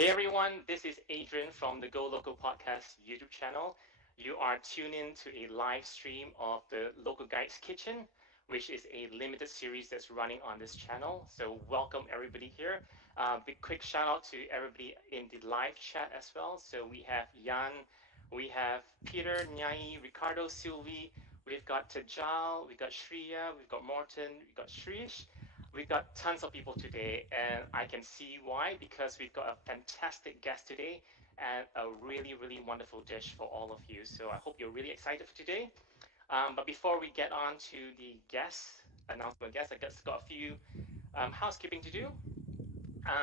Hey everyone, this is Adrian from the golocopodcast YouTube channel. You are tuned in to a live stream of the Local Guides Kitchen, which is a limited series that's running on this channel. So welcome everybody here. Big quick shout out to everybody in the live chat as well. So we have Jan, we have Peter, Nyai, Ricardo, Sylvie, we've got Tajal, we've got Shreya, we've got Morton, we've got Shrish. We've got tons of people today, and I can see why, because we've got a fantastic guest today and a really, really wonderful dish for all of you. So I hope you're really excited for today. But before we get on to the guest announcement, I guess got a few housekeeping to do.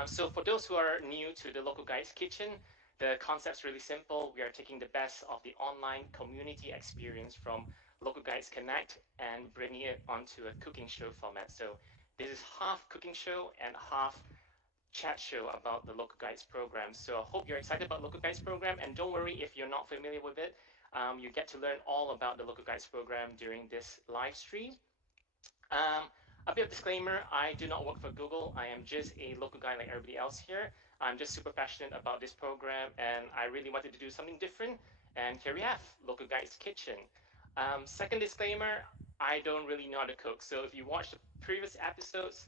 So for those who are new to the Local Guides Kitchen, the concept's really simple. We are taking the best of the online community experience from Local Guides Connect and bringing it onto a cooking show format. So this is half cooking show and half chat show about the Local Guides program. So I hope you're excited about Local Guides program, and don't worry if you're not familiar with it. You get to learn all about the Local Guides program during this live stream. Um, a bit of disclaimer, I do not work for Google. I am just a local guy like everybody else here. I'm just super passionate about this program, and I really wanted to do something different. And here we have Local Guides Kitchen. Second disclaimer, I don't really know how to cook. So if you watch the previous episodes,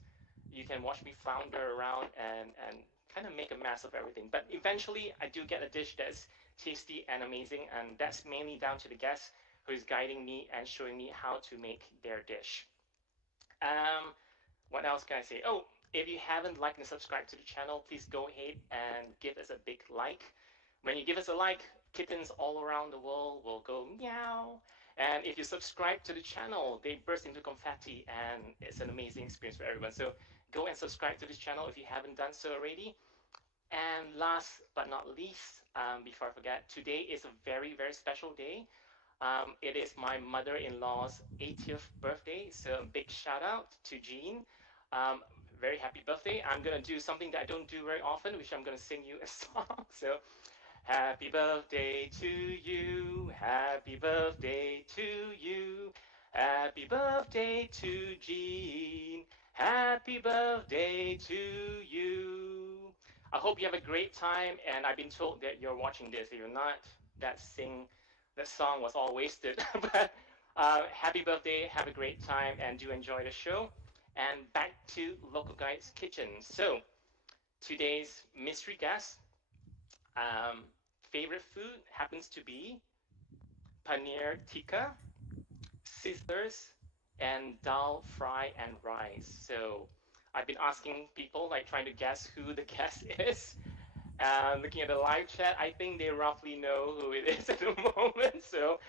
you can watch me flounder around and kind of make a mess of everything. But eventually, I do get a dish that's tasty and amazing, and that's mainly down to the guest who is guiding me and showing me how to make their dish. Um, what else can I say? Oh, if you haven't liked and subscribed to the channel, please go ahead and give us a big like. When you give us a like, kittens all around the world will go meow. And if you subscribe to the channel, they burst into confetti, and it's an amazing experience for everyone. So go and subscribe to this channel if you haven't done so already. And last but not least, before I forget, today is a very, very special day. It is my mother-in-law's 80th birthday, so a big shout out to Jean. Um, very happy birthday. I'm gonna do something that I don't do very often, which I'm gonna sing you a song. So, happy birthday to you, happy birthday to you, happy birthday to Jean, happy birthday to you. I hope you have a great time, and I've been told that you're watching this. If you're not, that song was all wasted. But happy birthday, have a great time, and do enjoy the show. And back to Local Guides Kitchen. So today's mystery guest, favorite food happens to be paneer tikka, scissors, and dal fry and rice. So I've been asking people, like trying to guess who the guest is. Looking at the live chat, I think they roughly know who it is at the moment. So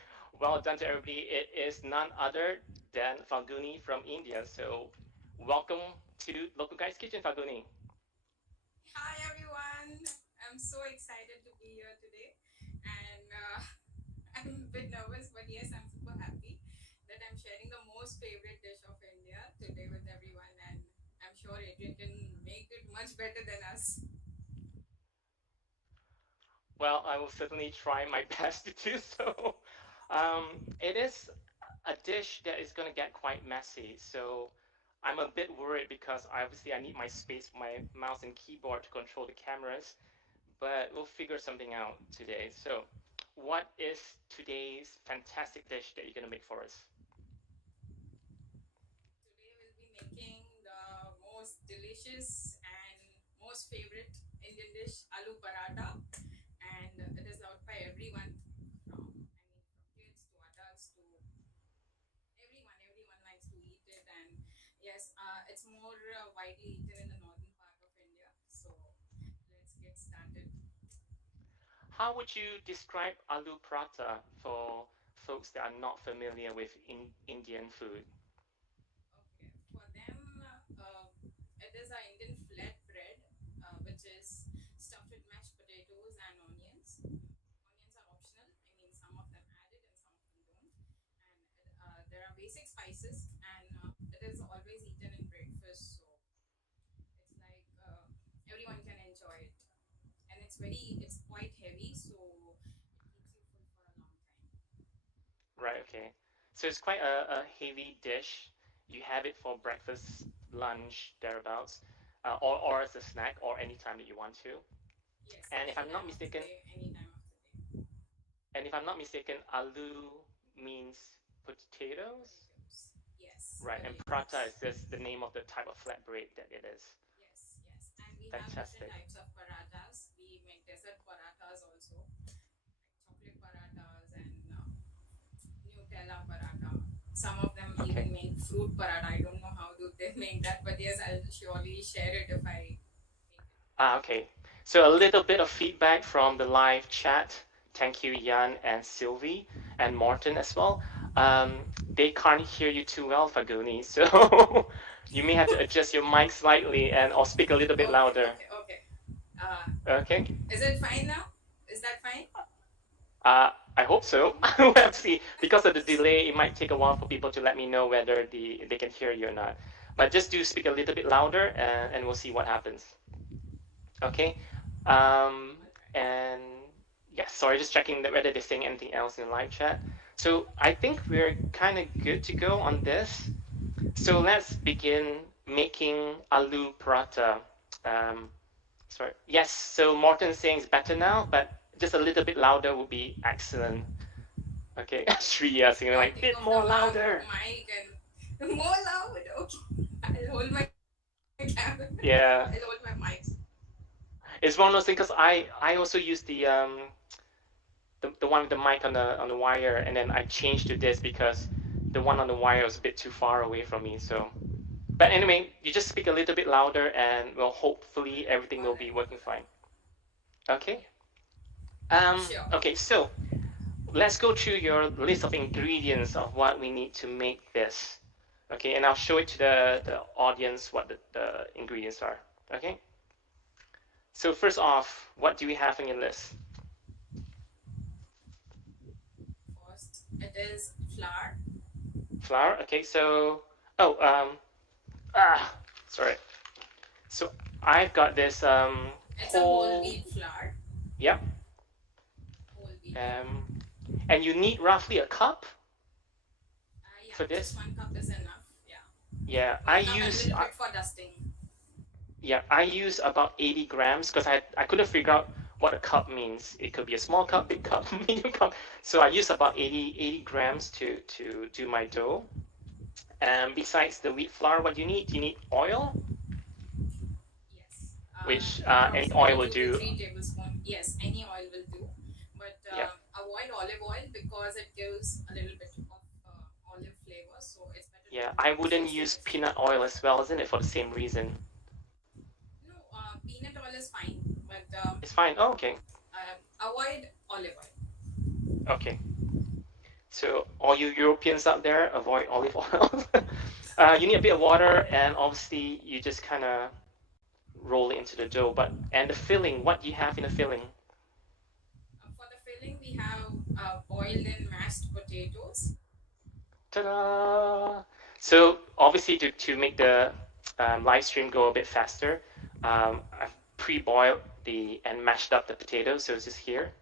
well done to everybody. It is none other than Falguni from India. So welcome to Local Guides Kitchen, Falguni. Hi everyone! I'm so excited to be here today, and I'm a bit nervous, but yes, I'm super happy that I'm sharing the most favorite dish of India today with everyone, and I'm sure Adrian can make it much better than us. Well, I will certainly try my best to do so. It is a dish that is going to get quite messy. So I'm a bit worried because obviously I need my space, my mouse and keyboard to control the cameras, but we'll figure something out today. So, what is today's fantastic dish that you're going to make for us? Today we'll be making the most delicious and most favorite Indian dish, aloo paratha, and it is loved by everyone from kids to adults to everyone likes to eat it, and yes, it's more widely eaten in the northern part of India. So let's get started. How would you describe aloo paratha for folks that are not familiar with Indian food? Okay, for them, it is a Indian flat bread, which is stuffed with mashed potatoes and onions. Onions are optional. I mean, some of them add it and some of them don't. And there are basic spices, and it is always eaten in breakfast. So it's like everyone can enjoy it, and it's quite heavy, so it keeps you full for a long time. Right, okay. So it's quite a heavy dish. You have it for breakfast, lunch, thereabouts, or as a snack, or any time that you want to. Yes, And if any I'm not time of the mistaken, day, any time of the day. aloo means potatoes, Potatoes. Yes, right? And paratha is potatoes. just the name of the type of flatbread that it is. Yes, yes. And we have different Fantastic. types of parathas. We make dessert parathas also, like chocolate parathas and Nutella paratha. Some of them Okay. even make fruit paratha. I don't know how do they make that, but yes, I'll surely share it if I make it. Okay. So a little bit of feedback from the live chat. Thank you, Jan and Sylvie and Morton as well. They can't hear you too well, Faguni, so you may have to adjust your mic slightly and or speak a little bit Okay, louder. okay, okay. Uh, Okay. is it fine now? Is that fine? I hope so. We'll see. Because of the delay, it might take a while for people to let me know whether they can hear you or not. But just do speak a little bit louder, and we'll see what happens. Okay. Um, All right. and yeah, sorry, just checking that whether they're saying anything else in the live chat. So I think we're kind of good to go on this. So let's begin making aloo paratha. Um, sorry. Yes, so Morton's saying it's better now, but just a little bit louder would be excellent. Okay, Shriya Should saying I like, take bit off the more louder. mic and more loud? Okay, I'll hold my camera. I'll hold Yeah, my mics. it's one of those things because I also use the one with the mic on the wire, and then I changed to this because the one on the wire was a bit too far away from me. So, but anyway, you just speak a little bit louder, and well, hopefully everything will be working All right. fine. Okay. Yeah, sure. Okay. So let's go through your list of ingredients of what we need to make this. Okay, and I'll show it to the audience what the ingredients are. Okay. So first off, what do we have on your list? First, it is flour. Flour. Okay. So oh ah sorry. So I've got this It's a whole whole wheat flour. yeah Whole wheat flour. um and you need roughly a cup Yeah, for just this. 1 cup is enough. Yeah, Yeah, 1 cup and a little bit for dusting. I use about 80 grams because I couldn't figure out what a cup means. It could be a small cup, big cup, medium cup. So I use about 80 grams to do my dough. And besides the wheat flour, what do you need? Do you need oil? Yes, Which any oil approximately will 2 to do. 3 tablespoons. Yes, any oil will do, but Yeah, avoid olive oil because it gives a little bit of olive flavor. So it's better to yeah. use I wouldn't sourced use oils. peanut oil as well, isn't it? For the same reason. No, peanut oil is fine, but It's fine. Oh, okay. avoid olive oil. Okay. So all you Europeans out there, avoid olive oil. You need a bit of water, and obviously you just kind of roll it into the dough. But and the filling, what do you have in the filling? For the filling, we have boiled and mashed potatoes. Ta-da! So obviously to make the live stream go a bit faster, I've pre-boiled the and mashed up the potatoes, so it's just here.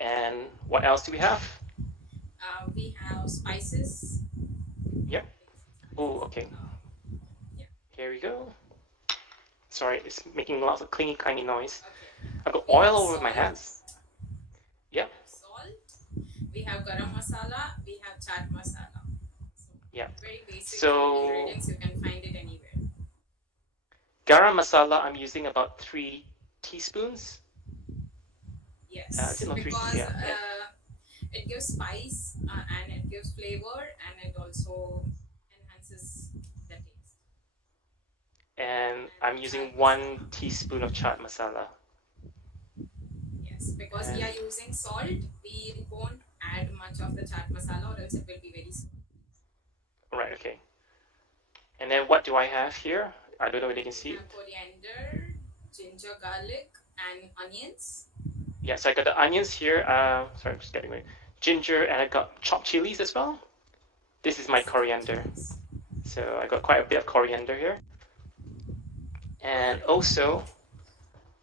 And what else do we have? We have spices. Yep. Adding some Oh, spices. okay. Yeah. Here we go. Sorry, it's making lots of clingy, clingy noise. Okay. I've got We have oil over my salt. hands. We Yep. have salt. We have garam masala. We have chaat masala. So Yep. very basic So ingredients. You can find it anywhere. garam masala, I'm using about 3 teaspoons. Is it Yes, not 3? because Yeah. it gives spice and it gives flavor and it also enhances the taste. And And I'm chaat using masala. 1 teaspoon of chaat masala. Yes, because we And are using salt, we won't add much of the chaat masala or else it will be very sweet. right, okay. And then what do I have here? I don't know whether you can We see have it. coriander, ginger, garlic, and onions. Yeah, so I got the onions here. Sorry, I'm just getting my ginger, and I got chopped chilies as well. This is my Yes, chopped coriander. chilies. So I got quite a bit of coriander here. And also,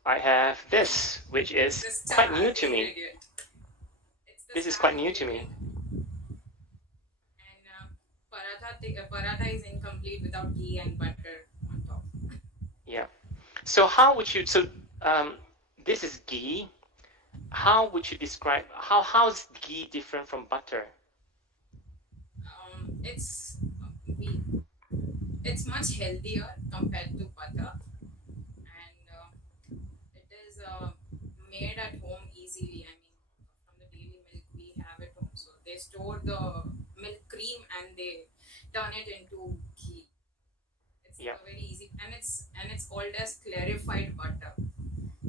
I have this, which is The quite star new to me. ingredient. It's the This is star quite new to me. ingredient. And paratha is incomplete without ghee and butter on top. Yeah. So how would you? So um, this is ghee. How would you describe how's ghee different from butter? It's we it's much healthier compared to butter, and it is made at home easily. I mean, from the dairy milk we have at home, so they store the milk cream and they turn it into ghee. It's Yeah, very easy, and it's called as clarified butter.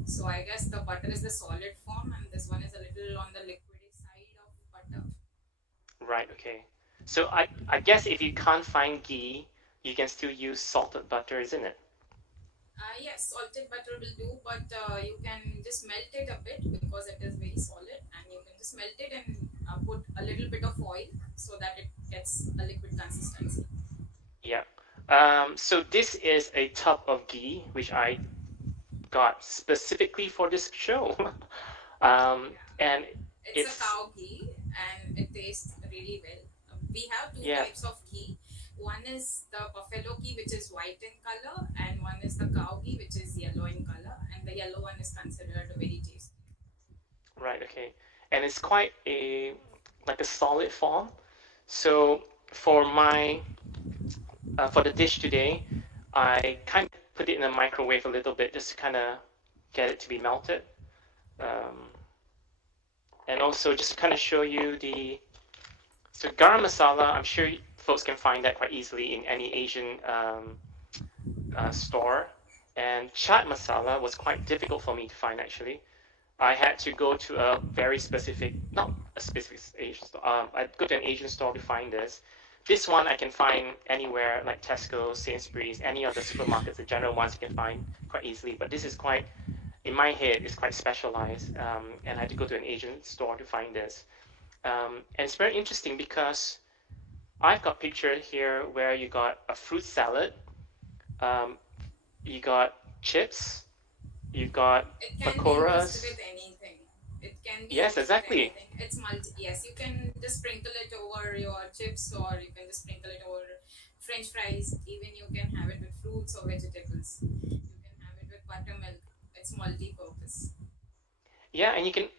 So I guess the butter is the solid form, and this one is a little on the liquidy side of butter. right. Okay. So I guess if you can't find ghee, you can still use salted butter, isn't it? Yes, salted butter will do, but you can just melt it a bit because it is very solid, and you can just melt it and put a little bit of oil so that it gets a liquid consistency. Yeah. So this is a tub of ghee, which I got specifically for this show. Yeah, And it's a it's cow ghee and it tastes really well. We have two yeah, types of ghee. One is the buffalo ghee, which is white in color, and one is the cow ghee, which is yellow in color. And the yellow one is considered very tasty. right, okay. And it's quite a like a solid form. So for my for the dish today, I kind of put it in the microwave a little bit just to kind of get it to be melted. Um, and also just to kind of show you the so garam masala. I'm sure folks can find that quite easily in any Asian store. And chaat masala was quite difficult for me to find actually. I had to go to a very specific, not a specific Asian store. I'd go to an Asian store to find this. This one I can find anywhere, like Tesco, Sainsbury's, any of the supermarkets, the general ones you can find quite easily. But this is quite, in my head, it's quite specialized. And I had to go to an Asian store to find this. And it's very interesting because I've got picture here where you got a fruit salad, um, you got chips, you got It can be used pakoras. with anything. It can be Yes, used with exactly. anything. It's multi. Yes, you can just sprinkle it over your chips, or you can just sprinkle it over French fries. Even you can have it with fruits or vegetables. You can have it with buttermilk. It's multi-purpose. Yeah, and you can.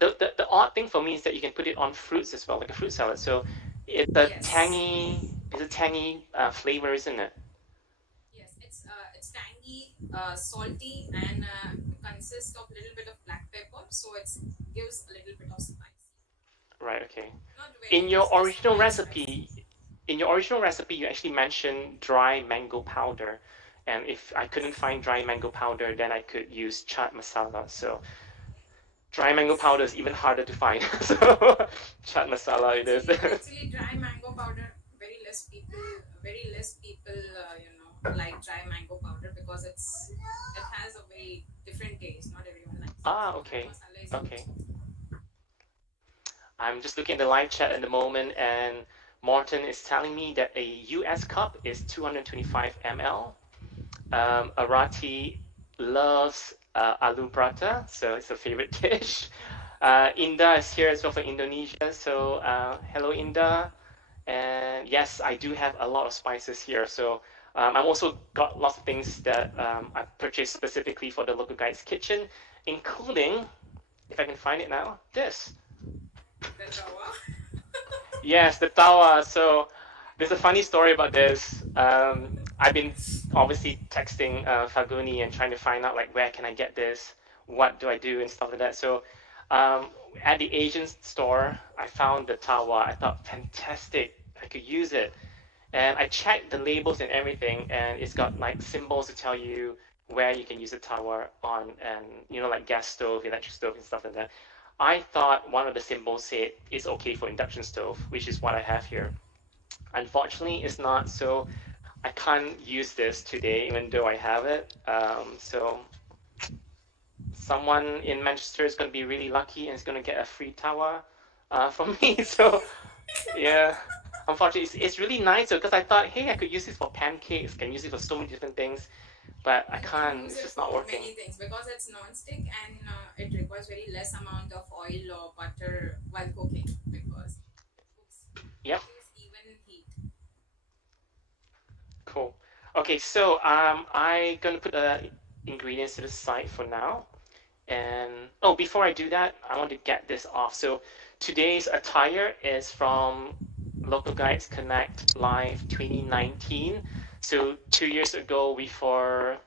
The odd thing for me is that you can put it on fruits as well, like a fruit salad. So Yes, it's a tangy flavor, isn't it? yes. It's tangy, salty, and consists of a little bit of black pepper, so it gives a little bit of spice. Right. Okay. Not In very your much, just original light spice. recipe, in your original recipe, you actually mentioned dry mango powder, and if I couldn't find dry mango powder, then I could use chaat masala. So dry mango Yes. powder is even harder to find. So chaat masala it is. Actually, dry mango powder. Very less people, like dry mango powder because it has a very different taste. Not everyone likes it. So Ah, dry okay. masala is good. Okay. I'm just looking at the live chat at the moment, and Morton is telling me that a US cup is 225 ml. Arati loves aloo paratha, so it's a favorite dish. Inda is here as well from Indonesia, so hello Inda. And yes, I do have a lot of spices here, so I've also got lots of things that I purchased specifically for the local guide's kitchen, including, if I can find it now, this. The tawa. Yes, the tawa. So there's a funny story about this. I've been obviously texting Falguni and trying to find out like where can I get this, what do I do and stuff like that. So um, at the Asian store, I found the tawa. I thought fantastic, I could use it. And I checked the labels and everything, and it's got like symbols to tell you where you can use the tower on, and like gas stove, electric stove, and stuff like that. I thought one of the symbols said it's okay for induction stove, which is what I have here. Unfortunately, it's not, so I can't use this today, even though I have it. So someone in Manchester is going to be really lucky and is going to get a free tower from me. So yeah, unfortunately, it's really nice because I thought, hey, I could use this for pancakes, can use it for so many different things, but I You can can't. use It's it just not for working. many things because it's non-stick and it requires very less amount of oil or butter while cooking because Yep, it gives even heat. cool. Okay, so I gonna put a ingredients to the side for now. And oh, before I do that, I want to get this off. So today's attire is from Local Guides Connect Live 2019. So 2 years ago, before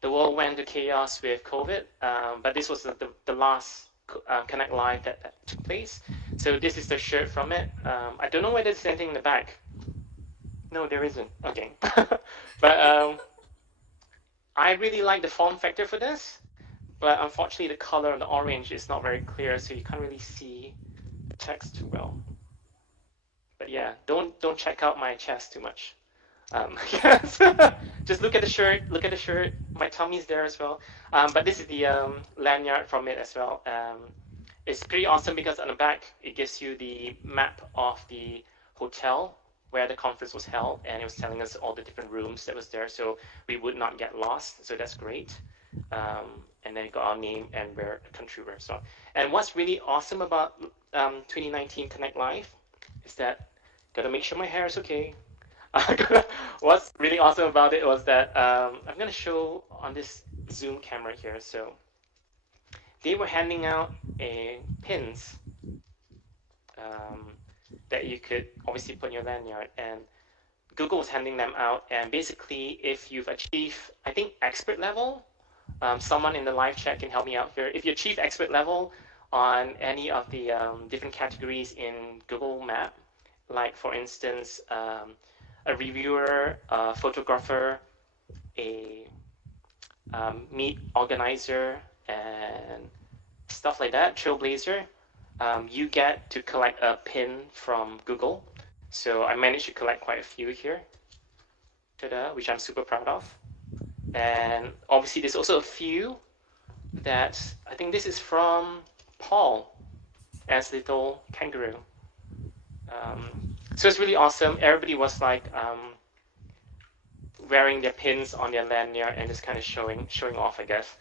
the world went to chaos with COVID, but this was the last Connect Live that took place. So this is the shirt from it. I don't know whether there's anything in the back. No, there isn't. Okay. But I really like the form factor for this, but unfortunately the color on the orange is not very clear, so you can't really see the text too well. But yeah, don't check out my chest too much. Yes. Just look at the shirt. Look at the shirt. My tummy's there as well. But this is the lanyard from it as well. It's pretty awesome because on the back it gives you the map of the hotel where the conference was held, and it was telling us all the different rooms that was there, so we would not get lost. So that's great. And then it got our name and where the country we're from. And what's really awesome about 2019 Connect Live is that gotta make sure my hair is okay. What's really awesome about it was that I'm gonna show on this zoom camera here. So they were handing out pins that you could obviously put in your lanyard, and Google was handing them out. And basically, if you've achieved, I think, expert level, someone in the live chat can help me out here. If you achieve expert level on any of the different categories in Google Map, like for instance, a reviewer, a photographer, a meet organizer, and stuff like that, trailblazer, you get to collect a pin from Google. So I managed to collect quite a few here, which I'm super proud of. And obviously there's also a few that I think this is from Paul as Little Kangaroo. So it's really awesome. Everybody was like wearing their pins on their lanyard and just kind of showing off, I guess,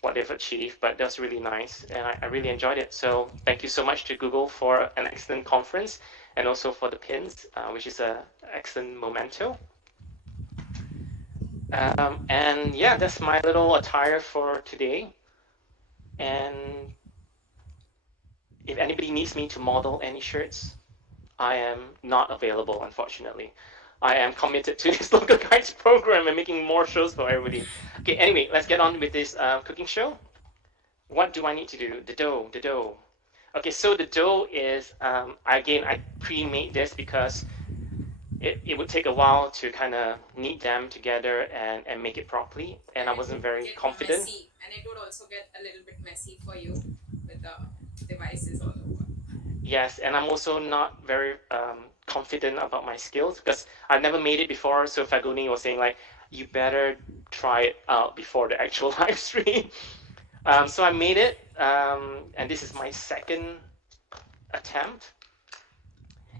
what they've achieved. But that was really nice, and I really enjoyed it. So thank you so much to Google for an excellent conference, and also for the pins, which is an excellent memento. And yeah, that's my little attire for today. And if anybody needs me to model any shirts, I am not available, unfortunately. I am committed to this Local Guides program and making more shows for everybody. Okay, anyway, let's get on with this cooking show. What do I need to do? The dough. Okay, so the dough is, again, I pre-made this because it would take a while to kind of knead them together and make it properly, and I wasn't very confident. Messy, and it would also get a little bit messy for you with the devices all over. Yes, and I'm also not very confident about my skills because I've never made it before. So Falguni was saying like, you better try it out before the actual live stream. So I made it, and this is my second attempt.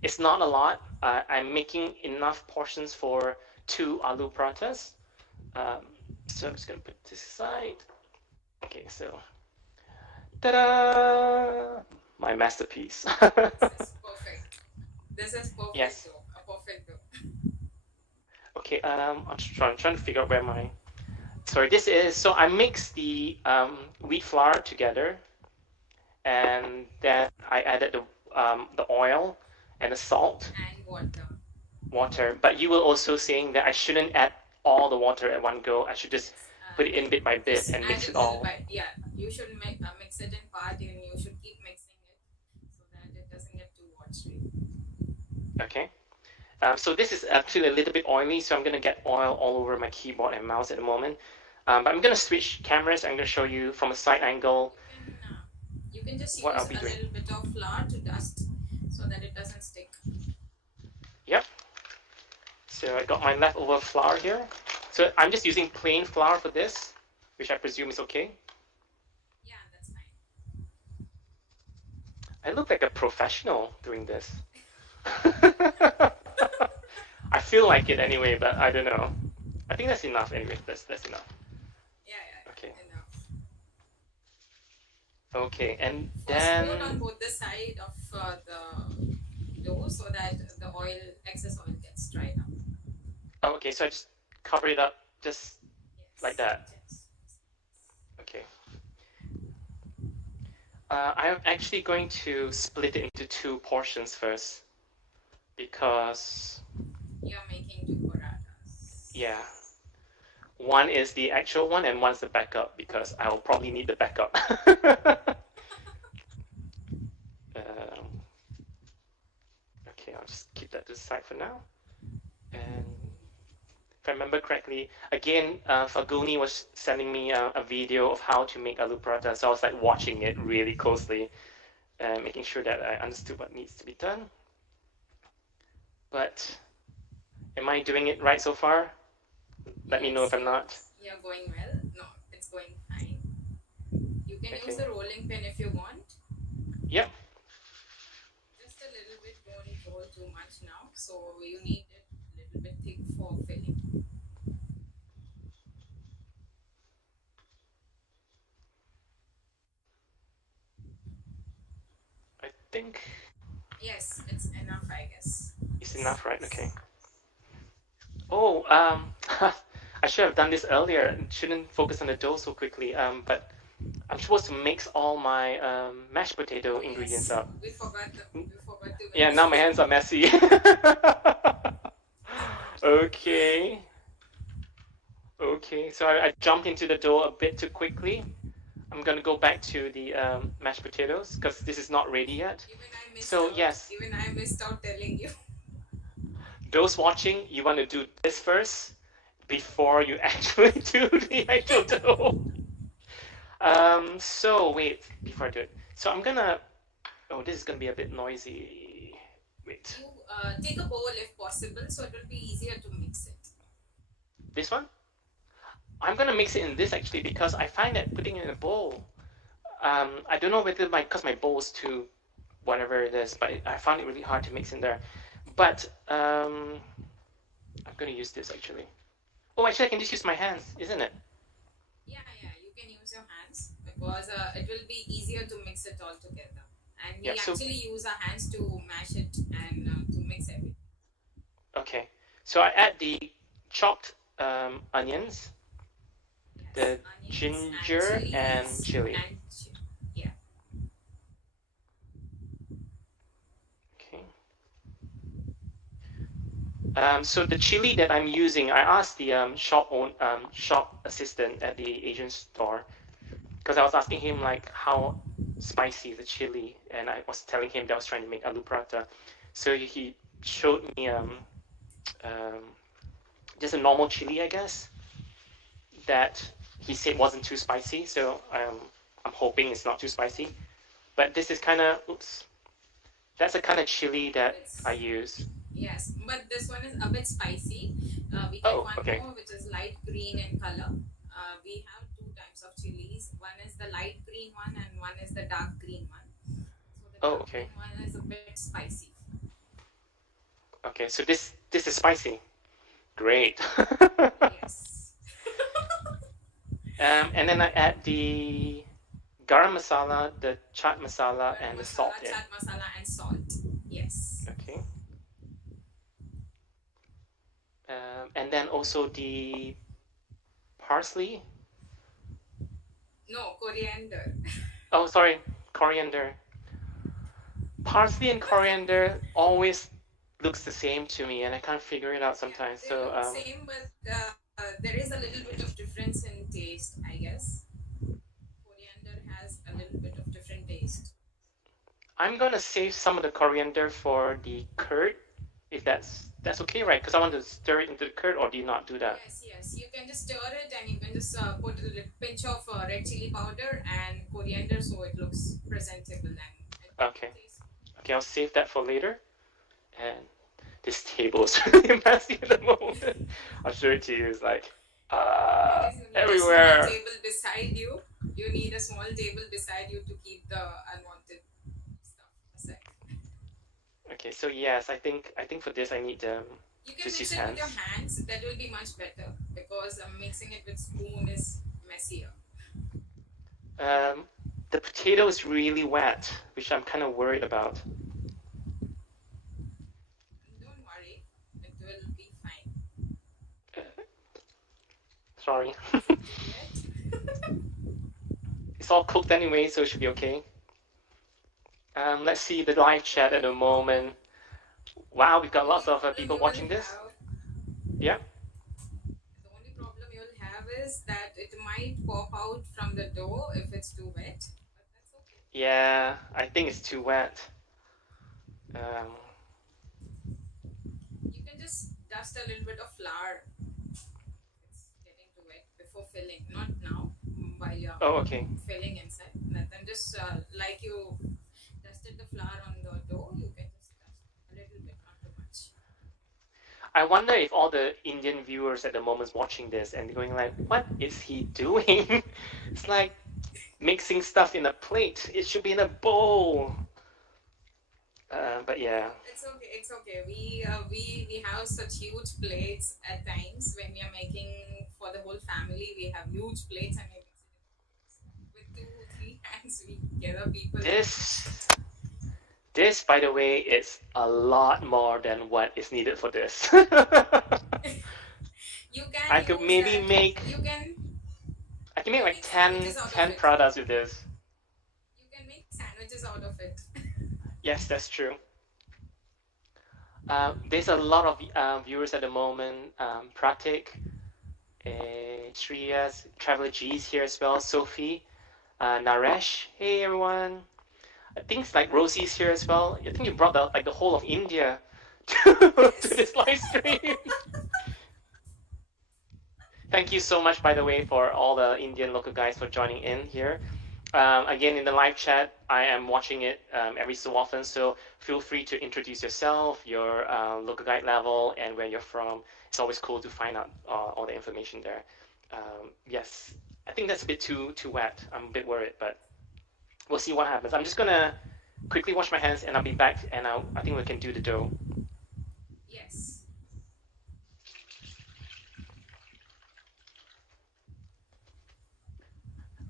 It's not a lot. I'm making enough portions for 2 aloo parathas. So I'm just gonna put this aside. Okay, so ta-da! My masterpiece. This is perfect. This is perfect. Yes. Dough, a perfect dough. Okay, I'm trying to figure out where my. Sorry, this is. So I mix the wheat flour together, and then I added the oil and the salt. And water. Water, but you were also saying that I shouldn't add all the water at one go. I should just put it in bit by bit and mix it all. Yeah, you should mix it in part, and you should keep mixing it so that it doesn't get too watery. Okay. So this is actually a little bit oily, so I'm gonna get oil all over my keyboard and mouse at the moment. But I'm gonna switch cameras. I'm gonna show you from a side angle. You can just use a little bit of flour to dust so that it doesn't stick. Yep. So I got my leftover flour here. So I'm just using plain flour for this, which I presume is okay. Yeah, that's fine. I look like a professional doing this. I feel like it anyway, but I don't know. I think that's enough anyway. That's enough. Yeah, okay. Enough. Okay, and First then put on both the side of the dough so that the excess oil gets dried out. Okay, so I just cover it up just like that. Yes. I'm actually going to split it into two portions first because, You're making two parathas. yeah, one is the actual one and one's the backup because I'll probably need the backup. Okay, I'll just keep that to the side for now. And if I remember correctly, again, Falguni was sending me a video of how to make aloo paratha, so I was like watching it really closely, making sure that I understood what needs to be done. But am I doing it right so far? Let me know if I'm not. You're going well. No, it's going fine. You can use Okay. the rolling pin if you want. Yep. Just a little bit, don't roll too much now. So you need it a little bit thick for filling. I think Yes, it's enough, I guess. it's enough, right? Okay. Oh, I should have done this earlier. Shouldn't focus on the dough so quickly. But I'm supposed to mix all my mashed potato ingredients up. We forgot to Yeah, now my hands are messy. Okay. Okay, so I jumped into the dough a bit too quickly. I'm gonna go back to the mashed potatoes because this is not ready yet. So yes, Even I missed out telling you. those watching, you want to do this first before you actually do the actual dough. So wait, before I do it. So I'm gonna, oh, this is gonna be a bit noisy. Wait, You take a bowl if possible, so it will be easier to mix it. this one? I'm gonna mix it in this actually because I find that putting it in a bowl, I don't know whether because my bowl is too whatever it is, but I found it really hard to mix in there. But I'm gonna use this actually. Oh, actually, I can just use my hands, isn't it? Yeah, you can use your hands because it will be easier to mix it all together. And we Yeah. So actually use our hands to mash it and to mix everything. okay. So I add the chopped onions, the Onions ginger, and chili. Yeah. Okay. So the chili that I'm using, I asked the shop assistant at the Asian store because I was asking him like how spicy the chili, and I was telling him that I was trying to make aloo paratha. So he showed me um, just a normal chili, I guess, that he said wasn't too spicy. So I'm hoping it's not too spicy. But this is kind of, oops, that's the kind of chili that I use. Yes, but this one is a bit spicy. We get Oh, one okay. more which is light green in color. We have two types of chilies. One is the light green one and one is the dark green one. So the dark okay. green one is a bit spicy. Okay, so this is spicy. Great. Yes. And then I add the garam masala, the chaat masala, and the salt in. Chaat masala and salt. Yes. Okay. And then also the parsley. No, coriander. Oh, sorry, coriander. Parsley and coriander always looks the same to me, and I can't figure it out sometimes. They So look same, but there is a little bit of difference in taste, I guess. Coriander has a little bit of different taste. I'm gonna save some of the coriander for the curd, if that's okay, right? Because I want to stir it into the curd, or do you not do that? Yes. You can just stir it and you can just put a little pinch of red chili powder and coriander so it looks presentable and Okay. Okay, I'll save that for later. And this table is really messy at the moment. I'll show it to you. It's like everywhere. A small table beside you. You need a small table beside you to keep the unwanted stuff aside. Okay, so yes, I think for this I need You can just mix use it hands. with your hands. That will be much better because mixing it with spoon is messier. The potato is really wet, which I'm kind of worried about. Don't worry, it will be fine. Sorry. It's all cooked anyway, so it should be okay. Let's see the live The chat at the only problem, moment. Wow, we've got the lots only of problem people you will watching this. have, Yeah. the only problem you'll have is that it might pop out from the dough if it's too wet, but that's okay. Yeah, I think it's too wet. Um, You can just dust a little bit of flour if it's getting too wet before filling, not now while you're oh, okay. filling inside. And then just like you dusted the flour on the dough, you can just dust a little bit, not too much. I wonder if all the Indian viewers at the moment is watching this and they're going like, "What is he doing?" It's like mixing stuff in a plate. It should be in a bowl. But yeah, It's okay. It's okay. We have such huge plates at times when we are making for the whole family. We have huge plates and we mix it in bowls. With 2 3 hands. We gather people in. this this, by the way, is a lot more than what is needed for this. You can I could use maybe that. make I can You make can like make 10, sandwiches out of 10 it. products with this. You can make sandwiches out of it. Yes, that's true. There's a lot of viewers at the moment. Pratik, Shriyas, Traveler G's here as well. Sophie, Naresh. Hey everyone. I think it's like Rosie's here as well. I think you brought the whole of India to Yes. this live stream. Thank you so much, by the way, for all the Indian local guys for joining in here. Again, in the live chat, I am watching it every so often, so feel free to introduce yourself, your local guide level, and where you're from. It's always cool to find out all the information there. Yes, I think that's a bit too wet. I'm a bit worried, but we'll see what happens. I'm just gonna quickly wash my hands, and I'll be back, and I think we can do the dough. Yes.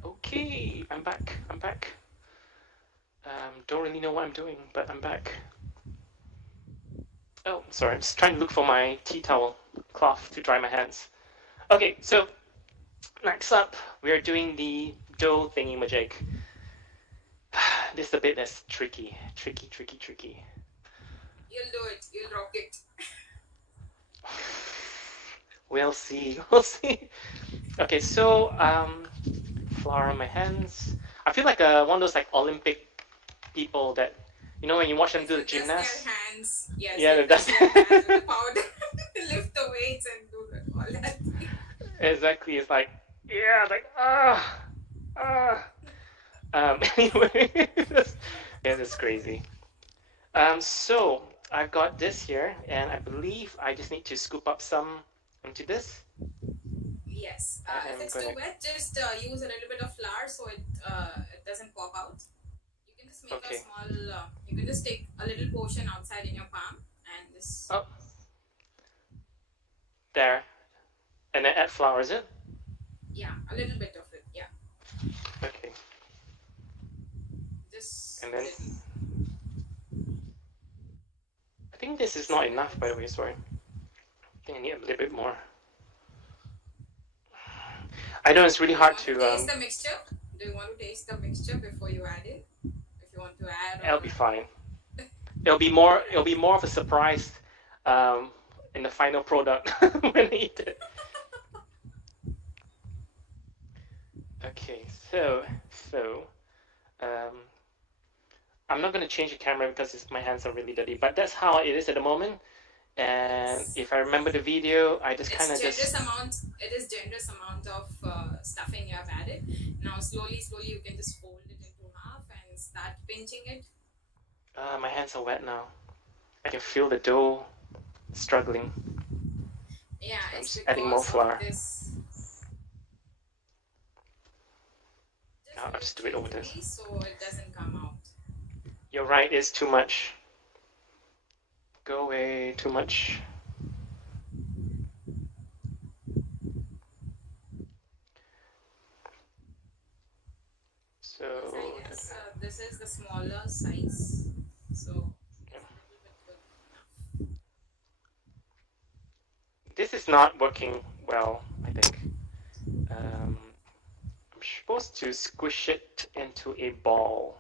Okay, I'm back. I'm back. Don't really know what I'm doing, but I'm back. Oh, sorry, I'm just trying to look for my tea towel cloth to dry my hands. Okay, so next up, we are doing the dough thingy majig. This is the bit that's tricky, tricky, tricky, tricky. You'll do it. You'll rock it. We'll see, we'll see. Okay, so flour on my hands. I feel like one of those like Olympic people that when you watch them Yes, do the they dust their gymnasts. hands. Yes, Yeah, they that's dust their hands with the powder to lift the weights and do all that thing. exactly. It's like yeah, like ah. Anyway, yeah, that's crazy. So I've got this here, and I believe I just need to scoop up some into this. Yes. I If am it's too gonna. wet, just use a little bit of flour so it doesn't pop out. You can just make a Okay. small. You can just take a little portion outside in your palm and just Oh, there, and then add flour, is it? yeah, a little bit of it. Yeah, Okay, just and a then little, I think this is just a not little. enough, by the way. Sorry, I think I need a little bit more. I know it's really Do you hard want to to. taste the mixture? Do you want to taste the mixture before you add it? If you want to add It'll or be fine. It'll be more. It'll be more of a surprise um, in the final product when I eat it. Okay, so um, I'm not going to change the camera because my hands are really dirty, but that's how it is at the moment. And yes. if I remember the video, I just kind It's of generous just amount. It is generous amount of stuffing you have added. Now slowly you can just fold it into half and start pinching it. my hands are wet now. I can feel the dough struggling. Yeah, So I'm it's just adding more because of flour. this. Just I'll do it just do it over this. gently so it doesn't come out. You're right, it's too much. Go away, too much. So Yes, I guess this is the smaller size, so yeah. it's a little bit good enough. This is not working well, I think. I'm supposed to squish it into a ball.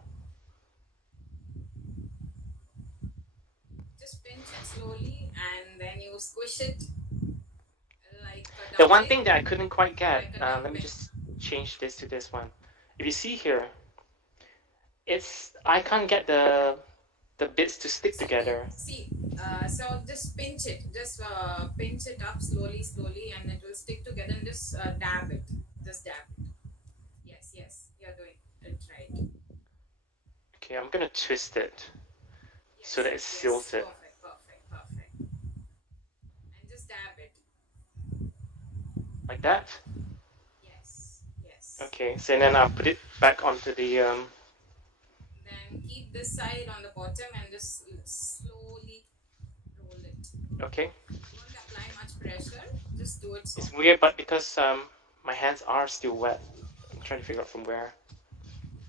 just pinch it slowly and then you squish it like a The one dumpling, thing that I couldn't quite get, like a let me dumpling. just change this to this one. If you see here, I can't get the bits to stick together. See, so just pinch it up slowly, slowly, and it will stick together. And just dab it. Just dab it. Yes, yes, you're doing it right. Okay, I'm gonna twist it so Yes, that it yes, seals it. perfect, perfect, perfect. And just dab it. Like that. Yes, yes. Okay, so then I'll put it back onto the Then keep this side on the bottom and just slowly roll it. okay. Don't apply much pressure. Just do it It's softly. weird, but because my hands are still wet, I'm trying to figure out from where.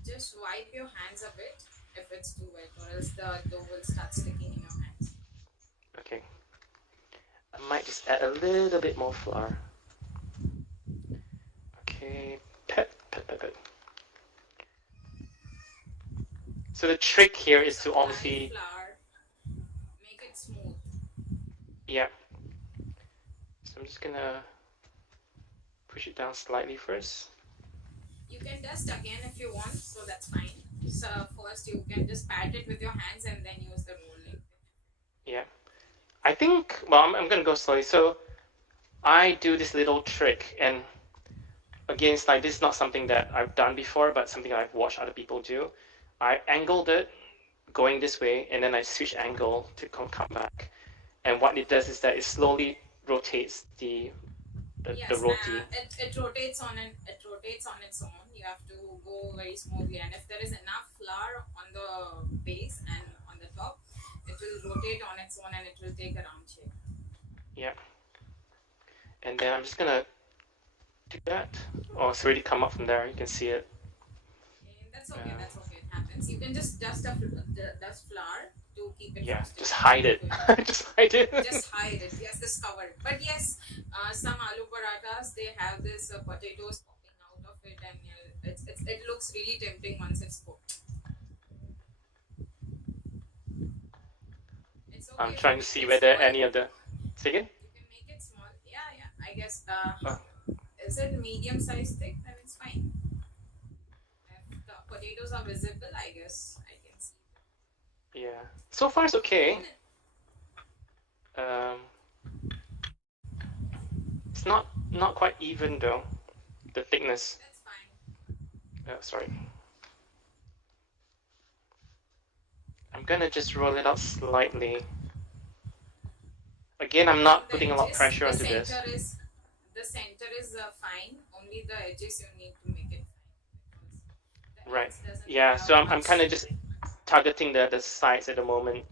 Just wipe your hands a bit if it's too wet, or else the dough will start sticking in your hands. Okay. I might just add a little bit more flour. Okay, pet. So the trick here is Just to apply obviously, flour, make it smooth. yeah. So I'm just gonna push it down slightly first. You can dust again if you want, so that's fine. So first you can just pat it with your hands and then use the rolling. Yeah. I think, well, I'm gonna go slowly. So I do this little trick, and again, it's like this is not something that I've done before, but something I've watched other people do. I angled it going this way, and then I switch angle to come back. And what it does is that it slowly rotates the Yes, roti. it rotates on its own. You have to go very smoothly, and if there is enough flour on the base and on the top, it will rotate on its own and it will take a round shape. Yeah. And then I'm just gonna do that. Oh, it's already come up from there. You can see it. And that's okay. That's okay. It happens. You can just dust flour to keep it. Yeah, from just sticking. hide it. Just hide it. Just hide it. Yes, just cover it. But yes, some aloo parathas they have this potatoes popping out of it, and it looks really tempting once it's cooked. It's okay. I'm if you trying to make see it whether small. any of the. Say again? You can make it small. Yeah, yeah. I guess. Oh. Is it medium size thick? Then it's fine. If the potatoes are visible, I guess I can see. Yeah. So far it's okay. It's not quite even though. The thickness. That's fine. Sorry. I'm gonna just roll it out slightly. Again, I'm not putting a lot of pressure onto this. The center is fine. Only the edges you need to make it fine. Right. Yeah. So I'm kind of just targeting the sides at the moment.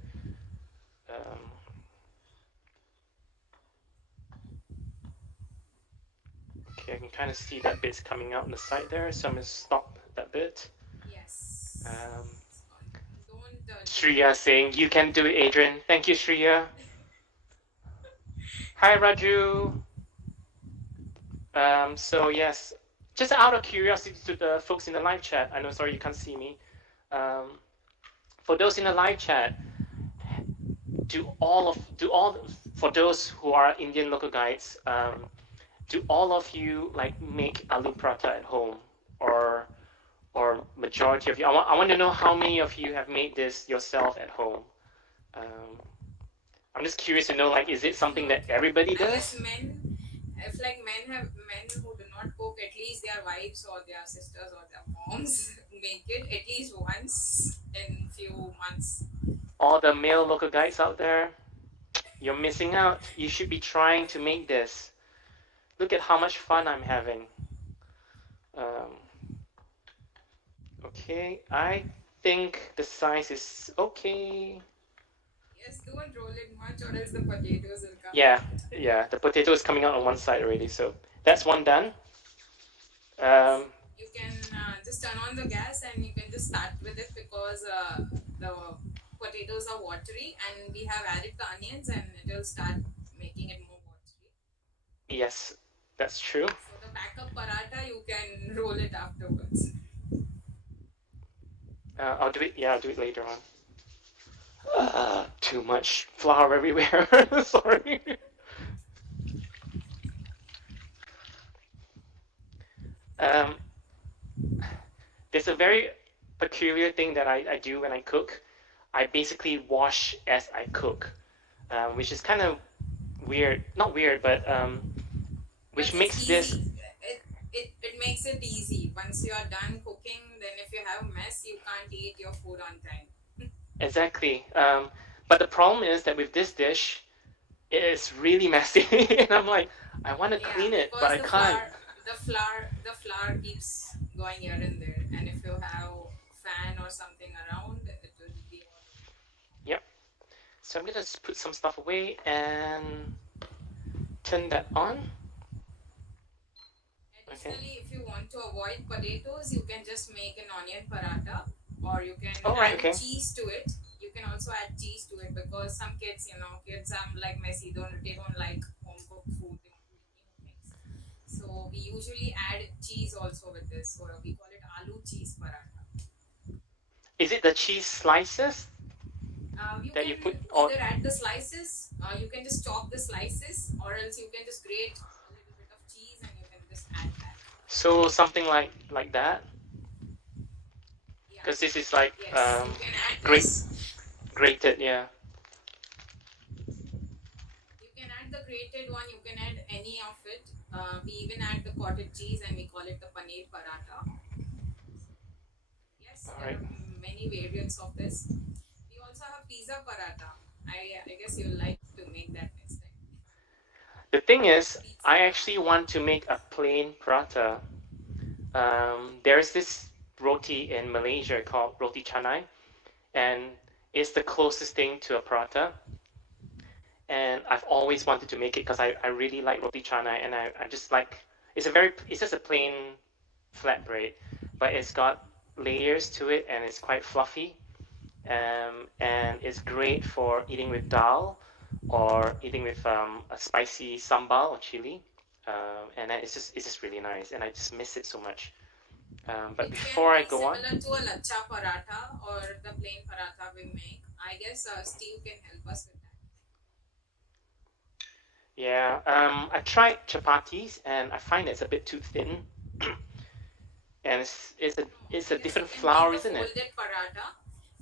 Okay, I can kind of see that bit's coming out on the side there, so I'm gonna stop that bit. Yes. Shreya saying, "You can do it, Adrian." Thank you, Shreya. Hi, Raju. So yes, just out of curiosity to the folks in the live chat, I know, sorry, you can't see me. For those in the live chat, for those who are Indian local guides, do all of you like make aloo paratha at home, or majority of you? I want to know how many of you have made this yourself at home. I'm just curious to know, like, is it something that everybody does? If men who do not cook, at least their wives or their sisters or their moms make it at least once in few months. All the male local guides out there, you're missing out. You should be trying to make this. Look at how much fun I'm having. Okay, I think the size is okay. Yes, don't roll it much or else the potatoes will come Yeah, out. yeah, the potato is coming out on one side already, so that's one done. You can just turn on the gas and you can just start with it because the potatoes are watery and we have added the onions and it will start making it more watery. Yes, that's true. So the backup paratha, you can roll it afterwards. I'll do it. Yeah, I'll do it later on. too much flour everywhere. Sorry. Um, there's a very peculiar thing that I do when I cook. I basically wash as I cook, which is kind of weird. Not weird, but But which it's makes this easy. It makes it easy. Once you are done cooking, then if you have mess, you can't eat your food on time. exactly. But the problem is that with this dish, it is really messy, and I'm like, I want to Yeah, clean it, but because I can't. the flour keeps going here and there, and if you have fan or something around, it will be all over. Yep. So I'm gonna just put some stuff away and turn that on. Okay. Additionally, if you want to avoid potatoes, you can just make an onion paratha, or you can All right. add Okay. cheese to it. You can also add cheese to it because some kids, kids are like messy. They don't like home cooked food. They want to eat new things. So we usually add cheese also with this. So we call it aloo cheese paratha. Is it the cheese slices You that can you put on? either add the slices, you can just chop the slices, or else you can just grate a little bit of cheese and you can just add that. So something like that, Yeah. because this is like Yes, you can add great this. grated. Yeah. You can add the grated one. You can add any of it. We even add the cottage cheese and we call it the paneer paratha. Yes, All there right. are many variants of this. We also have pizza paratha. I guess you'll like to make that next time. The thing is, Pizza I actually paratha. want to make a plain paratha. There's this roti in Malaysia called roti canai, and it's the closest thing to a paratha. And I've always wanted to make it because I really like roti canai, and I just like it's just a plain flatbread, but it's got layers to it, and it's quite fluffy. And it's great for eating with dal or eating with a spicy sambal or chili. And then it's just really nice, and I just miss it so much. But It can before I be go on, similar to a lacha paratha or the plain paratha we make. I guess Steve can help us with that. yeah, I tried chapatis, and I find it's a bit too thin, and No, it's I a guess you different can make flour, the isn't it? folded paratha.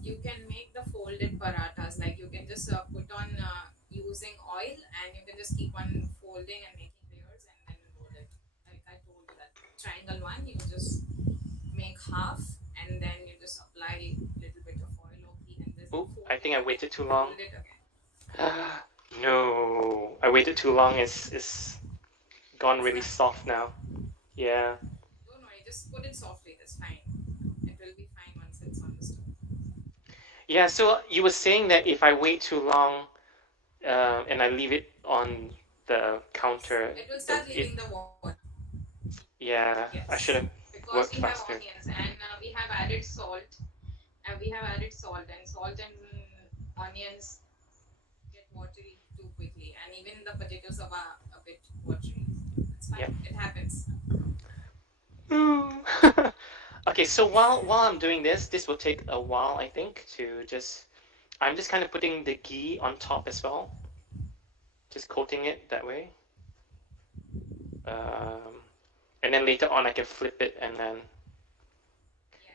You can make the folded parathas. Like you can just put on using oil and you can just keep on folding and making layers and then roll it. Like I told you that triangle one, you just make half and then you just apply a little bit of oil or ghee and then Oh, fold I it think I again waited too and long. fold it again. No, I waited too long. It's gone It's really done. soft now. Yeah. Don't worry, just put it softly. That's fine. It will be fine once it's on the stove. Yeah, so you were saying that if I wait too long, and I leave it on the Yes, counter, it will start it leaving the water. yeah, I Yes, should have because worked we have faster. onions and we have added salt. And we have added salt and onions get watery too quickly, and even the potatoes are a bit watery. It's fine. Yep. It happens. Okay, so while I'm doing this, this will take a while, I think, to just I'm just kind of putting the ghee on top as well, just coating it that way. Um, and then later on I can flip it, and then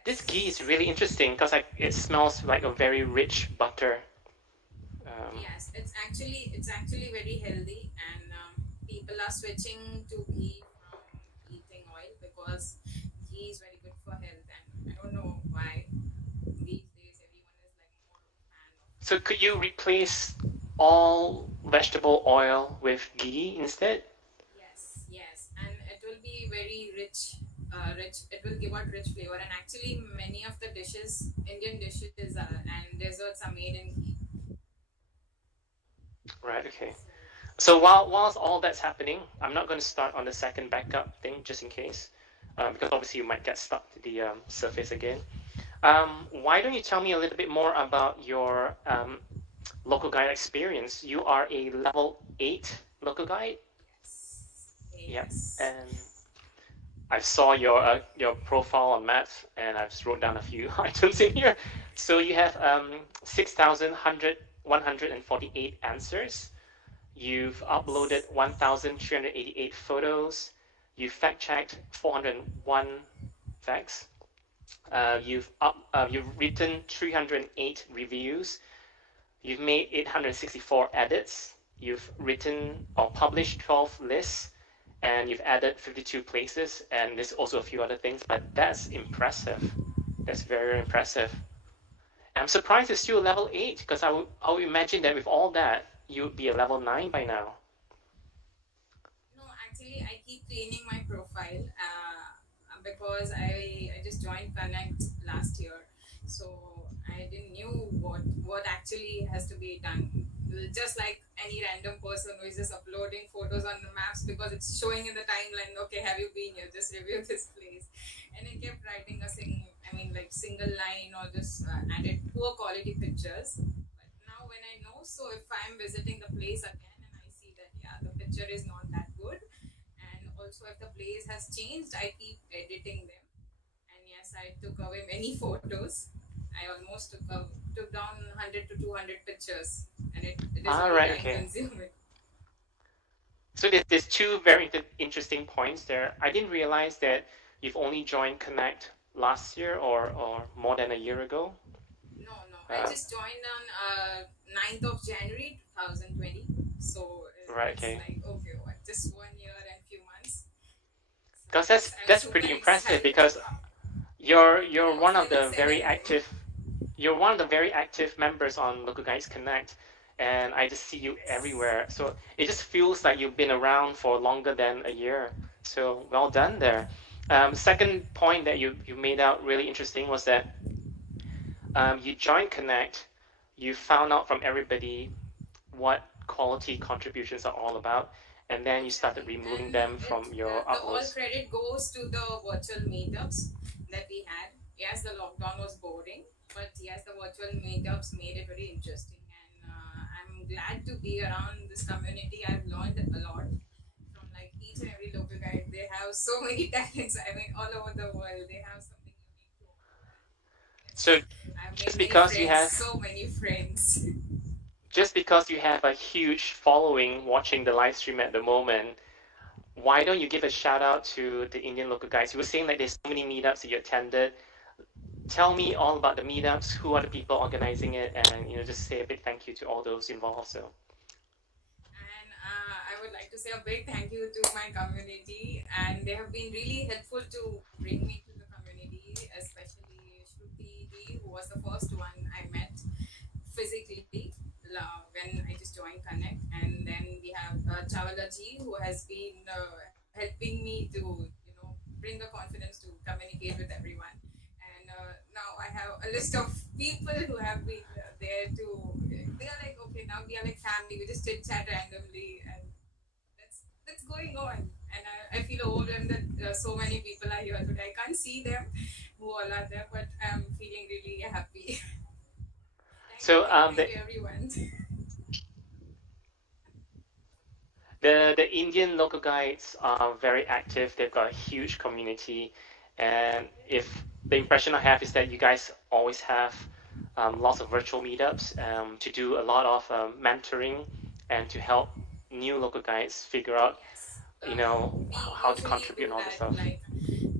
this ghee is Yes. really interesting because it smells like a very rich butter. Um, Yes, it's actually very healthy, and people are switching to ghee from eating oil because ghee is very good for health. And I don't know why these days everyone is like more of a fan of so ghee. could you replace all vegetable oil with ghee instead? Yes, and it will be very rich. Rich. It will give out rich flavor, and actually, many of the dishes, Indian dishes, and desserts are made in ghee. Right, okay. So So whilst all that's happening, I'm not going to start on the second backup thing just in case, because obviously you might get stuck to the surface again. Why don't you tell me a little bit more about your local guide experience? You are a level 8 local guide. yes, Yep. yes, And I saw your profile on Maps, and I've just wrote down a few items in here. So you have 6,100 148 answers. You've uploaded Yes. 1,388 photos. You've fact checked 401 facts. You've written 308 reviews. You've made 864 edits. You've written or published 12 lists, and you've added 52 places. And there's also a few other things, but that's impressive. That's very impressive. I'm surprised it's still level 8 because I would imagine that with all that, you'd be a level 9 by now. No, actually, I keep cleaning my profile because I just joined Connect last year, so I didn't knew what actually has to be done. Just like any random person who is just uploading photos on the maps because it's showing in the timeline. Okay, have you been here? Just review this place, and I kept writing like single line or just added poor quality pictures. But now when I know, so if I'm visiting the place again and I see that yeah the picture is not that good, and also if the place has changed, I keep editing them. And yes, I took away many photos. I almost took down 100 to 200 pictures, and it is All very right, time okay. consuming. So there's two very interesting points there. I didn't realize that you've only joined Connect last year or more than a year ago. No, no, I Uh, just joined on 9th of January 2020. So right, it's okay. like, okay, what, just 1 year and few months. So Because yes, I'm that's super pretty impressive excited. because you're I one also of didn't the said very anything. active you're one of the very active members on Local Guides Connect, and I just see you Yes. everywhere. So it just feels like you've been around for longer than a year. So well done there. Second point that you made out really interesting was that you joined Connect, you found out from everybody what quality contributions are all about, and then you started Exactly, removing and them it from your the all uploads. credit goes to the virtual meetups that we had. Yes, the lockdown was boring, but yes, the virtual meetups made it very interesting, and I'm glad to be around this community. I've learned a lot from like each and every local guide. They have so many talents. I mean, all over the world, they have something unique to offer, and So yes, I've just made many because you friends, have so many friends. just because you have a huge following watching the live stream at the moment, why don't you give a shout out to the Indian local guys? You were saying that there's so many meetups that you attended. Tell me all about the meetups, who are the people organizing it, and just say a big thank you to all those involved. So, And I would like to say a big thank you to my community, and they have been really helpful to bring me to the community, especially Shruti Ji, who was the first one I met physically when I just joined Connect, and then we have Chavala Ji, who has been helping me to bring the confidence to communicate with everyone. And now I have a list of people who have been there to. They are like, okay, now we are like family. We just chit chat randomly, and that's going on. And I feel overwhelmed that so many people are here today. I can't see them who all are there, but I'm feeling really happy. so Thank you, everyone. the Indian local guides are very active. They've got a huge community, and if the impression I have is that you guys always have lots of virtual meetups to do a lot of mentoring and to help new local guides figure out, Yes, we how to usually contribute do and all this that. stuff. Like,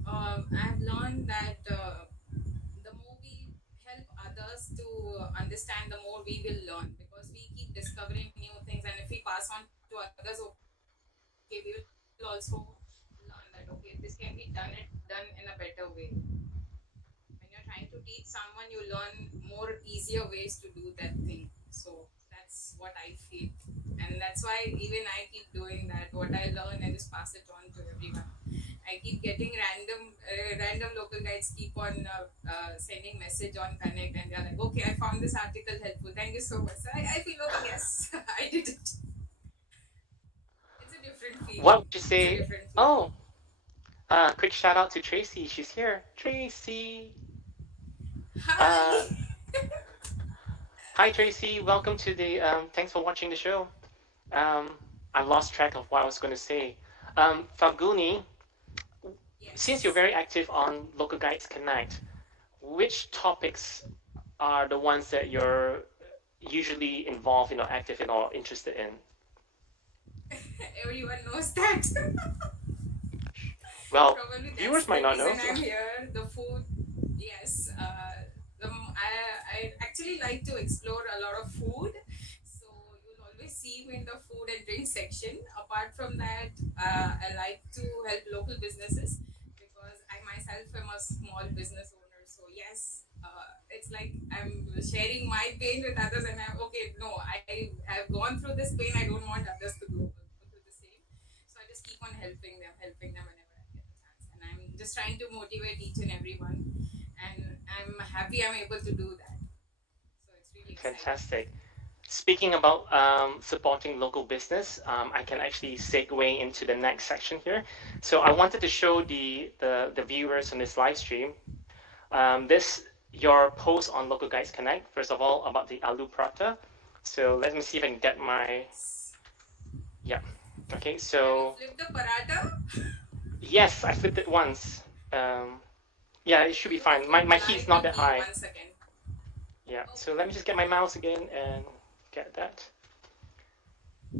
I've learned that the more we help others to understand, the more we will learn because we keep discovering new things. And if we pass on to others, okay, we will also learn that okay, this can be done in a better way. When you're trying to teach someone, you learn more easier ways to do that thing. So that's what I feel, and that's why even I keep doing that. What I learn, I just pass it on to everyone. I keep getting random local guides keep on sending message on Connect, and they're like, okay, I found this article helpful, thank you so much. So I feel okay, yes, I did it. It's a different What feeling. would you It's a say? different feeling. Oh, quick shout out to Tracy. She's here. Tracy. Uh, Hi. Hi Tracy. Welcome to the. Thanks for watching the show. Um, I lost track of what I was going to say. Falguni, since you're Yes. very active on Local Guides Connect, which topics are the ones that usually involved, active in or interested in? Everyone knows that. Well, Probably that's viewers the might not know. reason I'm here. The food, yes. I actually like to explore a lot of food. So you'll always see me in the food and drink section. Apart from that, I like to help local businesses because I myself am a small business owner. So yes, it's like I'm sharing my pain with others, and I'm okay. No, I have gone through this pain. I don't want others to go through the same. So I just keep on helping them whenever I get the chance. And I'm just trying to motivate each and everyone. And I'm happy I'm able to do that. So it's really exciting. Fantastic. Speaking about supporting local business, I can actually segue into the next section here. So I wanted to show the viewers on this live stream this your post on Local Guides Connect. First of all, about the aloo paratha. So let me see if I can get my Yes. yeah. Okay, Have you so flipped the paratha? yes, I flipped it once. Yeah, it should be fine. My Apply heat's the not that ghee high. 1 second. Yeah, so Okay. let me just get my mouse again and get that.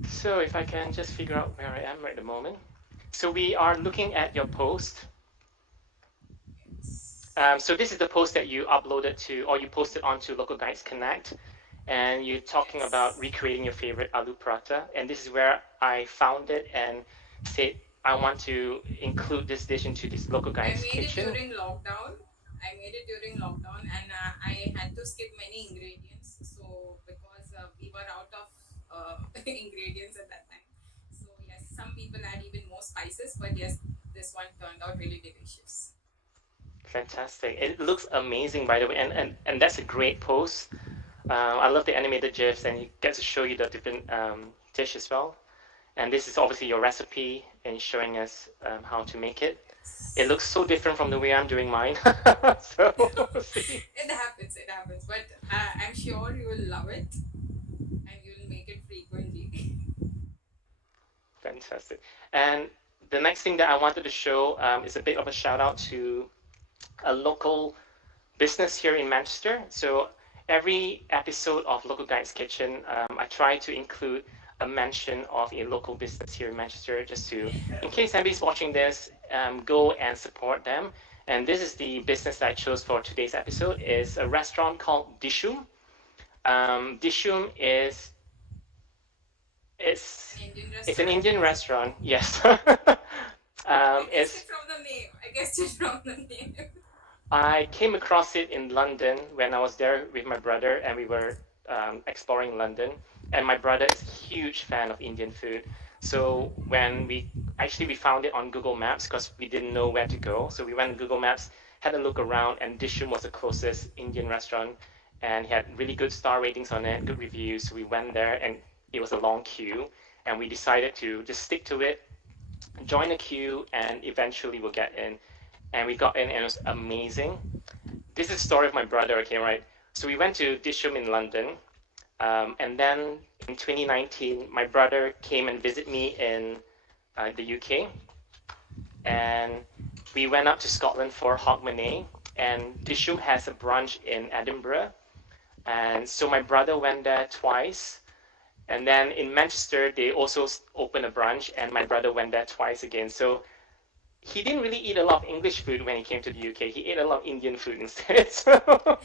So if I can just figure out where I am right at the moment. So we are looking at your post. Yes. So this is the post that you uploaded to, or you posted onto Local Guides Connect, and you're talking about Yes. recreating your favorite aloo paratha. And this is where I found it and said I want to include this dish into this Local I Guides made it Kitchen. during lockdown. I made it during lockdown, and I had to skip many ingredients. So because we were out of ingredients at that time. So yes, some people add even more spices, but yes, this one turned out really delicious. Fantastic! It looks amazing, by the way, and that's a great post. I love the animated gifs, and it gets to show you the different dish as well. And this is obviously your recipe and showing us how to make it. It Yes. looks so different from the way I'm doing mine. So we'll see. It happens. It happens. But I'm sure you will love it, and you'll make it frequently. Fantastic. And the next thing that I wanted to show is a bit of a shout out to a local business here in Manchester. So every episode of Local Guides Kitchen, I try to include a mention of a local business here in Manchester, just to, in case anybody's watching this, go and support them. And this is the business that I chose for today's episode. Is a restaurant called Dishoom. Dishoom is An it's Indian it's an restaurant. Indian restaurant. Yes. I guessed it It's from the name. I guessed it from the name. I came across it in London when I was there with my brother, and we were exploring London. And my brother is a huge fan of Indian food. So when we found it on Google Maps because we didn't know where to go. So we went on Google Maps, had a look around, and Dishoom was the closest Indian restaurant, and he had really good star ratings on it, good reviews. So we went there, and it was a long queue, and we decided to just stick to it, join the queue, and eventually we'll get in. And we got in, and it was amazing. This is the story of my brother, okay, right? So we went to Dishoom in London, and then in 2019, my brother came and visited me in the UK, and we went up to Scotland for Hogmanay, and Dishoom has a branch in Edinburgh, and so my brother went there twice, and then in Manchester, they also opened a branch, and my brother went there twice again. So he didn't really eat a lot of English food when he came to the UK. He ate a lot of Indian food instead. So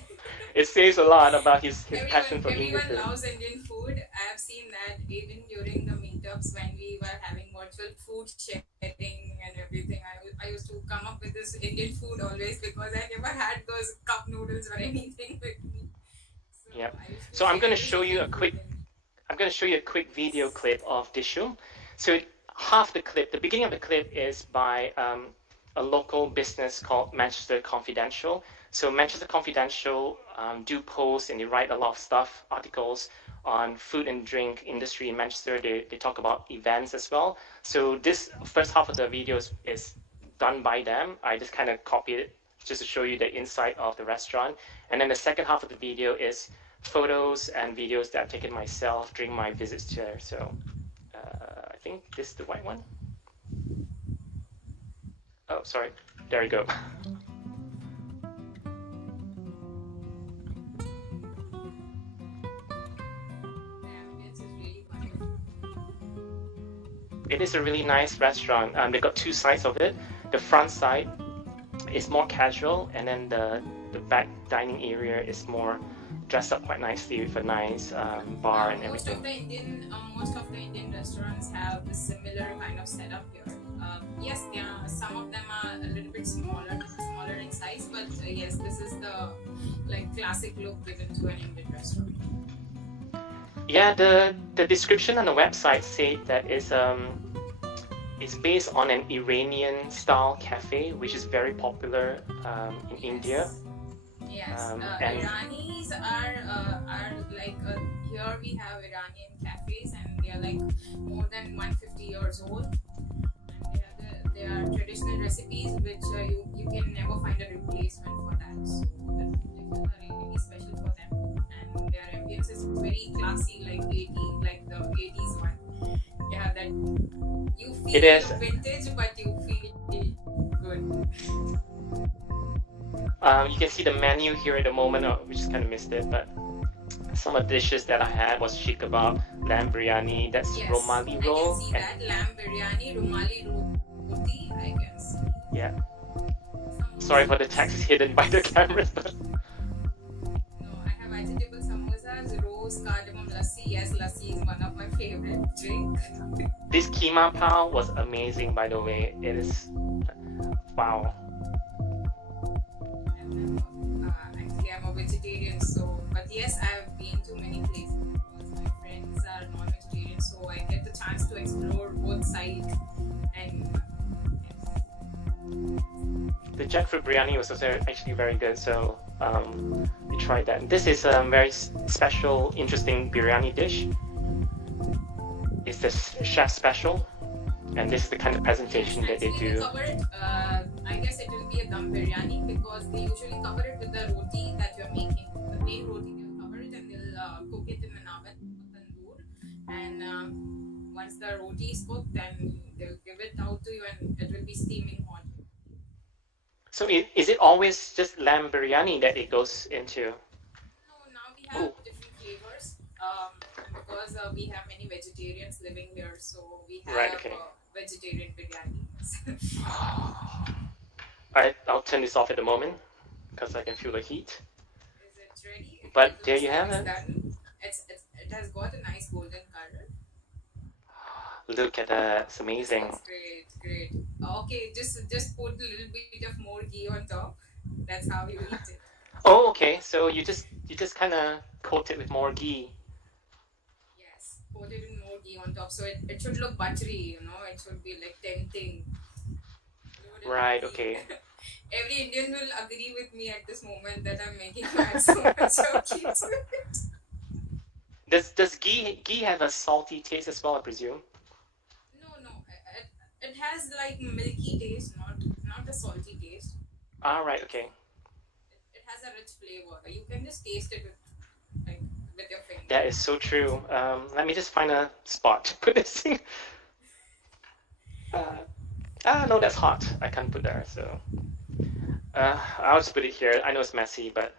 it says a lot about his passion for Indian Everyone food. loves Indian food. I have seen that even during the meetups when we were having virtual food sharing and everything. I used to come up with this Indian food always because I never had those cup noodles or anything with me. So Yeah. I used to So I'm going share to this show you Indian a food quick with them. I'm going to show you a quick video Yes. clip of Dishoom. So half the clip, the beginning of the clip is by a local business called Manchester Confidential. So Manchester Confidential do post and they write a lot of stuff, articles on food and drink industry in Manchester. They talk about events as well. So this first half of the video is done by them. I just kind of copied it just to show you the inside of the restaurant. And then the second half of the video is photos and videos that I've taken myself during my visits there. So I think this is the right one. Oh, sorry. There you go. It is a really nice restaurant. They got two sides of it. The front side is more casual, and then the back dining area is more dressed up quite nicely with a nice bar Yeah, and everything. most of the Indian restaurants have a similar kind of setup here. Yes, some of them are a little bit smaller in size, but yes, this is the like classic look given to an Indian restaurant. Yeah, the description on the website said that it's based on an Iranian style cafe, which is very popular in India. Yes, yes. And Iranis are like here we have Iranian cafes, and they are like more than 150 years old, and they are traditional recipes which you can never find a replacement for that. So the dishes are really special for them, and their ambience is very classy, like 80, like the 80s one. Yeah, that you it feel is. vintage, but you feel good. You can see the menu here at the moment. Oh, we just kind of missed it, but some of the dishes that I had was sheikh kebab, lamb biryani, that's Yes, romali I can roll, see and that lamb biryani, rumali roti. I can see yeah. Sorry samosa. for the text hidden by the cameras, but No, I have vegetable samosas, rose cardamom lassi. Yes, lassi is one of my favorite drink. this keema pao was amazing, by the way. It is wow. Actually, I'm a vegetarian, so but yes, I have been to many places because my friends are non-vegetarian, so I get the chance to explore both sides. And The jackfruit biryani was also actually very good, so we tried that. This is a very special, interesting biryani dish. It's the chef special, and this is the kind of presentation that they actually, we do. cover it. I guess it will be a dum biryani because they usually cover it with the roti that you're making. The plain roti, they'll cover it and they'll cook it in an oven, tandoor. And once the roti is cooked, then they'll give it out to you and it will be steaming hot. So is it always just lamb biryani that it goes into? No, now we have Oh, different flavors because we have many vegetarians living here, so we right, have okay. vegetarian biryani. Alright, I'll turn this off at the moment because I can feel the heat. Is it ready? But It there looks you like have it's it. done. It has got a nice golden color. Look at that, it's This amazing. looks great, great. Okay, just put a little bit of more ghee on top. That's how you eat it. Oh, okay. So you just kind of coat it with more ghee. Yes, put it in more ghee on top, so it should look buttery. You know, it should be like tempting. Loaded with Right. ghee. Okay. Every Indian will agree with me at this moment that I'm making so much of ghee to it. Does ghee have a salty taste as well? I presume. No, no, it has like milky taste, not a salty taste. All right. Okay. It has a rich flavor. You can just taste it with like with your That finger. is so true. Let me just find a spot to put this thing. Uh, no, that's hot. I can't put there. So I'll just put it here. I know it's messy, but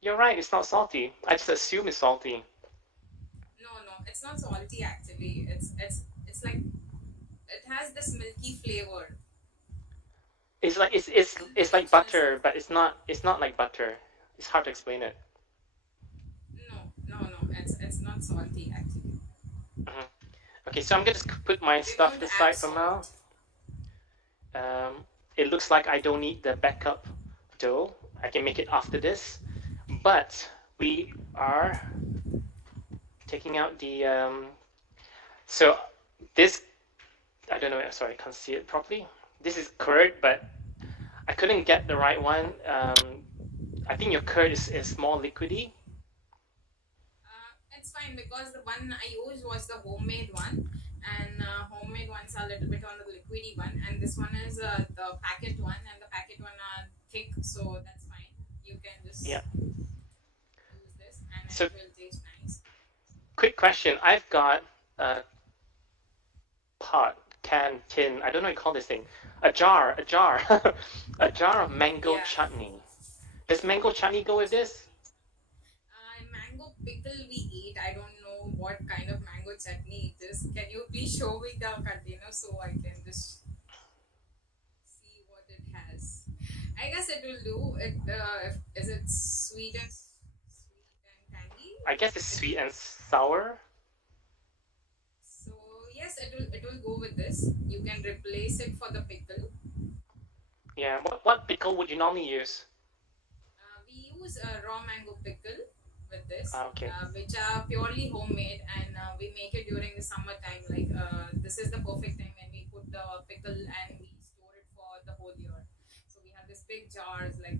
you're right. It's not salty. I just assume it's salty. No, no, it's not salty actually. It's like it has this milky flavor. It's like it's like Richness. butter, but it's not like butter. It's hard to explain it. No, no, no. It's not salty actually. Mhm. Okay, so I'm gonna just put my They stuff don't add aside for now. salt. It looks like I don't need the backup dough. I can make it after this, but we are taking out the so this I don't know. Sorry, I can't see it properly. This is curd, but I couldn't get the right one. I think your curd is more liquidy. It's fine because the one I used was the homemade one, and homemade ones are a little bit on the liquidy one, and this one is the packet one, and the packet one are thick, so that's fine. You can Yeah. just use this, and So it will taste nice. quick question. I've got a pot, can, tin. I don't know what you call this thing. A jar, a jar of mango Yeah. chutney. Does mango chutney go with this? Mango pickle we eat. I don't know what kind of mango chutney it is. Can you please show me the container so I can just see what it has? I guess it will do. Is it sweet and tangy? I guess it's It sweet will. and sour. So yes, it will go with this. You can replace it for the pickle. Yeah. What pickle would you normally use? We use a raw mango pickle with this, Okay. which are purely homemade, and we make it during the summertime. Like this is the perfect time when we put the pickle and we store it for the whole year. So we have this big jars, and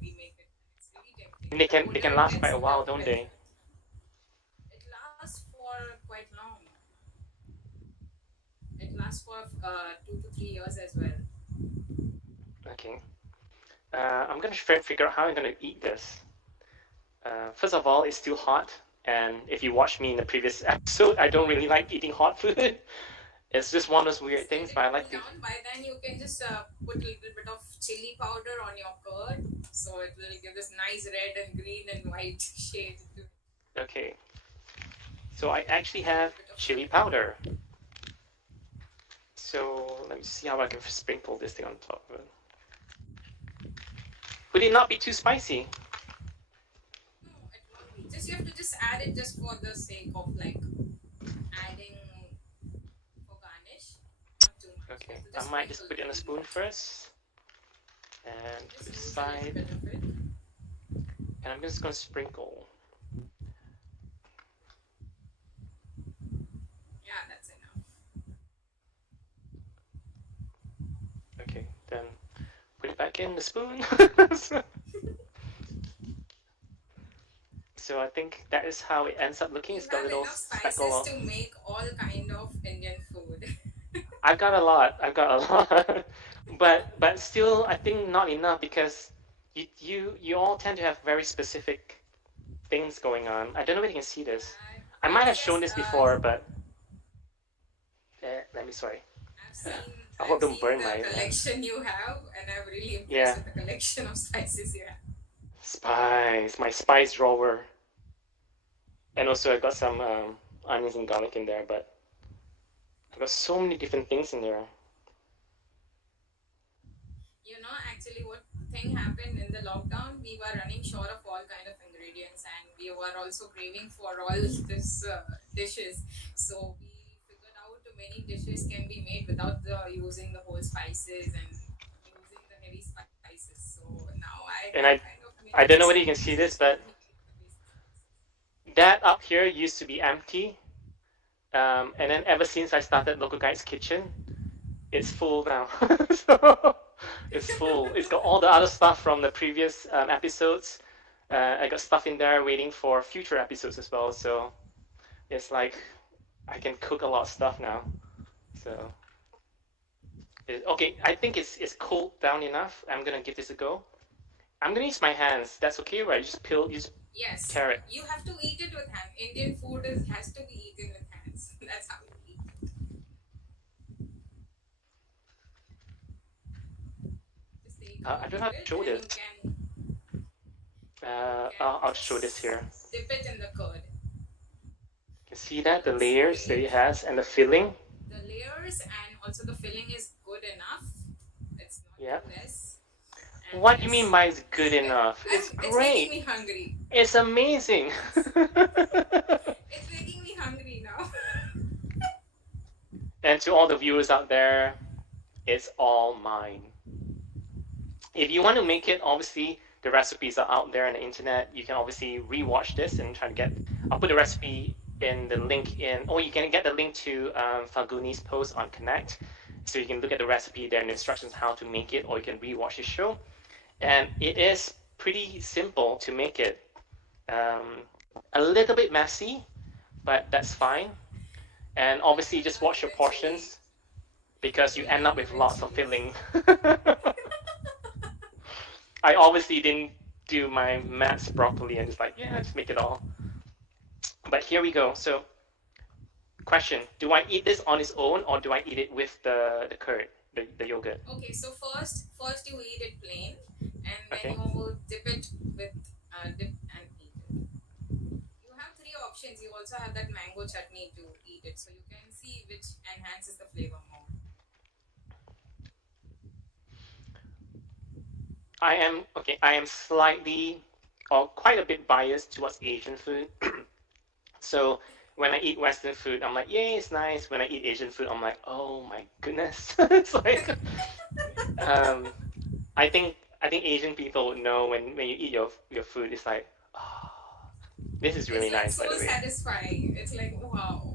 we make it. It's really tempting. And The they older can it last quite gets, a the while, don't better. they? It lasts for quite long. It lasts for 2 to 3 years as well. Okay. I'm gonna try and figure out how I'm gonna eat this. First of all, it's still hot, and if you watch me in the previous episode, I don't really like eating hot food. It's just one of those weird Just let things, it but I cool like to. down. By then, you can just put a little bit of chili powder on your curd, so it will give this nice red and green and white shade to it. Okay. So I actually A have little bit of chili chili powder. So let me see how I can sprinkle this thing on top of it. Would it not be too spicy? No, it won't be. Just you have to just add it just for the sake of like adding for garnish, not too much. You Okay. have to I just might just sprinkle put it on a really spoon much. first and put Just it use a little aside. bit of it. And I'm just gonna sprinkle. Yeah, that's enough. Okay, then put it back in the spoon. So I think that is how it ends up looking. You It's got have little enough speckle spices of. to make all kind of Indian food. I've got a lot. I've got a lot. But still, I think not enough because you all tend to have very specific things going on. I don't know if you can see this. I I might have shown guess this before, but let me sorry. I've seen I I've hope don't seen burn the my collection you have, and I'm really impressed yeah with the collection of spices you have. my spice drawer, and also I got some onions and garlic in there. But I got so many different things in there. You know, actually, what thing happened in the lockdown? We were running short of all kind of ingredients, and we were also craving for all this dishes. So we figured out many dishes can be made without using the whole spices and using the heavy spices. So now I And have kind of I made don't know this whether you few can see this, dishes but only with the basic spices. that up here used to be empty. And then ever since I started Local Guide's Kitchen, it's full now. So it's full. It's got all the other stuff from the previous episodes. I got stuff in there waiting for future episodes as well. So it's like I can cook a lot of stuff now. So okay, I think it's cooled down enough. I'm gonna give this a go. I'm gonna use my hands. That's okay, right? You just Yes, tear it. you have to eat it with hand. Indian food has to be eaten with hands. That's how you eat. Just take a I look don't at have to it, show and this. you can I'll show this just here. dip it in the curd. You can see It that the looks layers that great. it has and the filling. The layers and also the filling is good enough. It's not Yeah. too less. And What do you mean yes, by it's good enough? It's it's making great. me hungry. It's amazing. It's making me hungry now. And to all the viewers out there, it's all mine. If you want to make it, obviously the recipes are out there on the internet. You can obviously rewatch this and try to get. I'll put the recipe in the link in, or you can get the link to Falguni's post on Connect, so you can look at the recipe there and the instructions how to make it, or you can rewatch the show. And it is pretty simple to make it. A little bit messy, but that's fine. And obviously, just watch your Eventually, portions because you we'll end learn up with lots of eventually. filling. I obviously didn't do my maths properly and just like, yeah, just make it all. But here we go. So, question: do I eat this on its own or do I eat it with the curd, the yogurt? Okay, so first you eat it plain, and then Okay. you dip it with dip and eat it. You have three options. You also have I am okay. I am slightly or quite a bit biased towards Asian food. So when I eat Western food, I'm like, yay, it's nice. When I eat Asian food, I'm like, oh my goodness. It's like, um, I think Asian people would know when you eat your food, it's like, oh, this is It's really like nice, so by the way. satisfying. It's like, wow,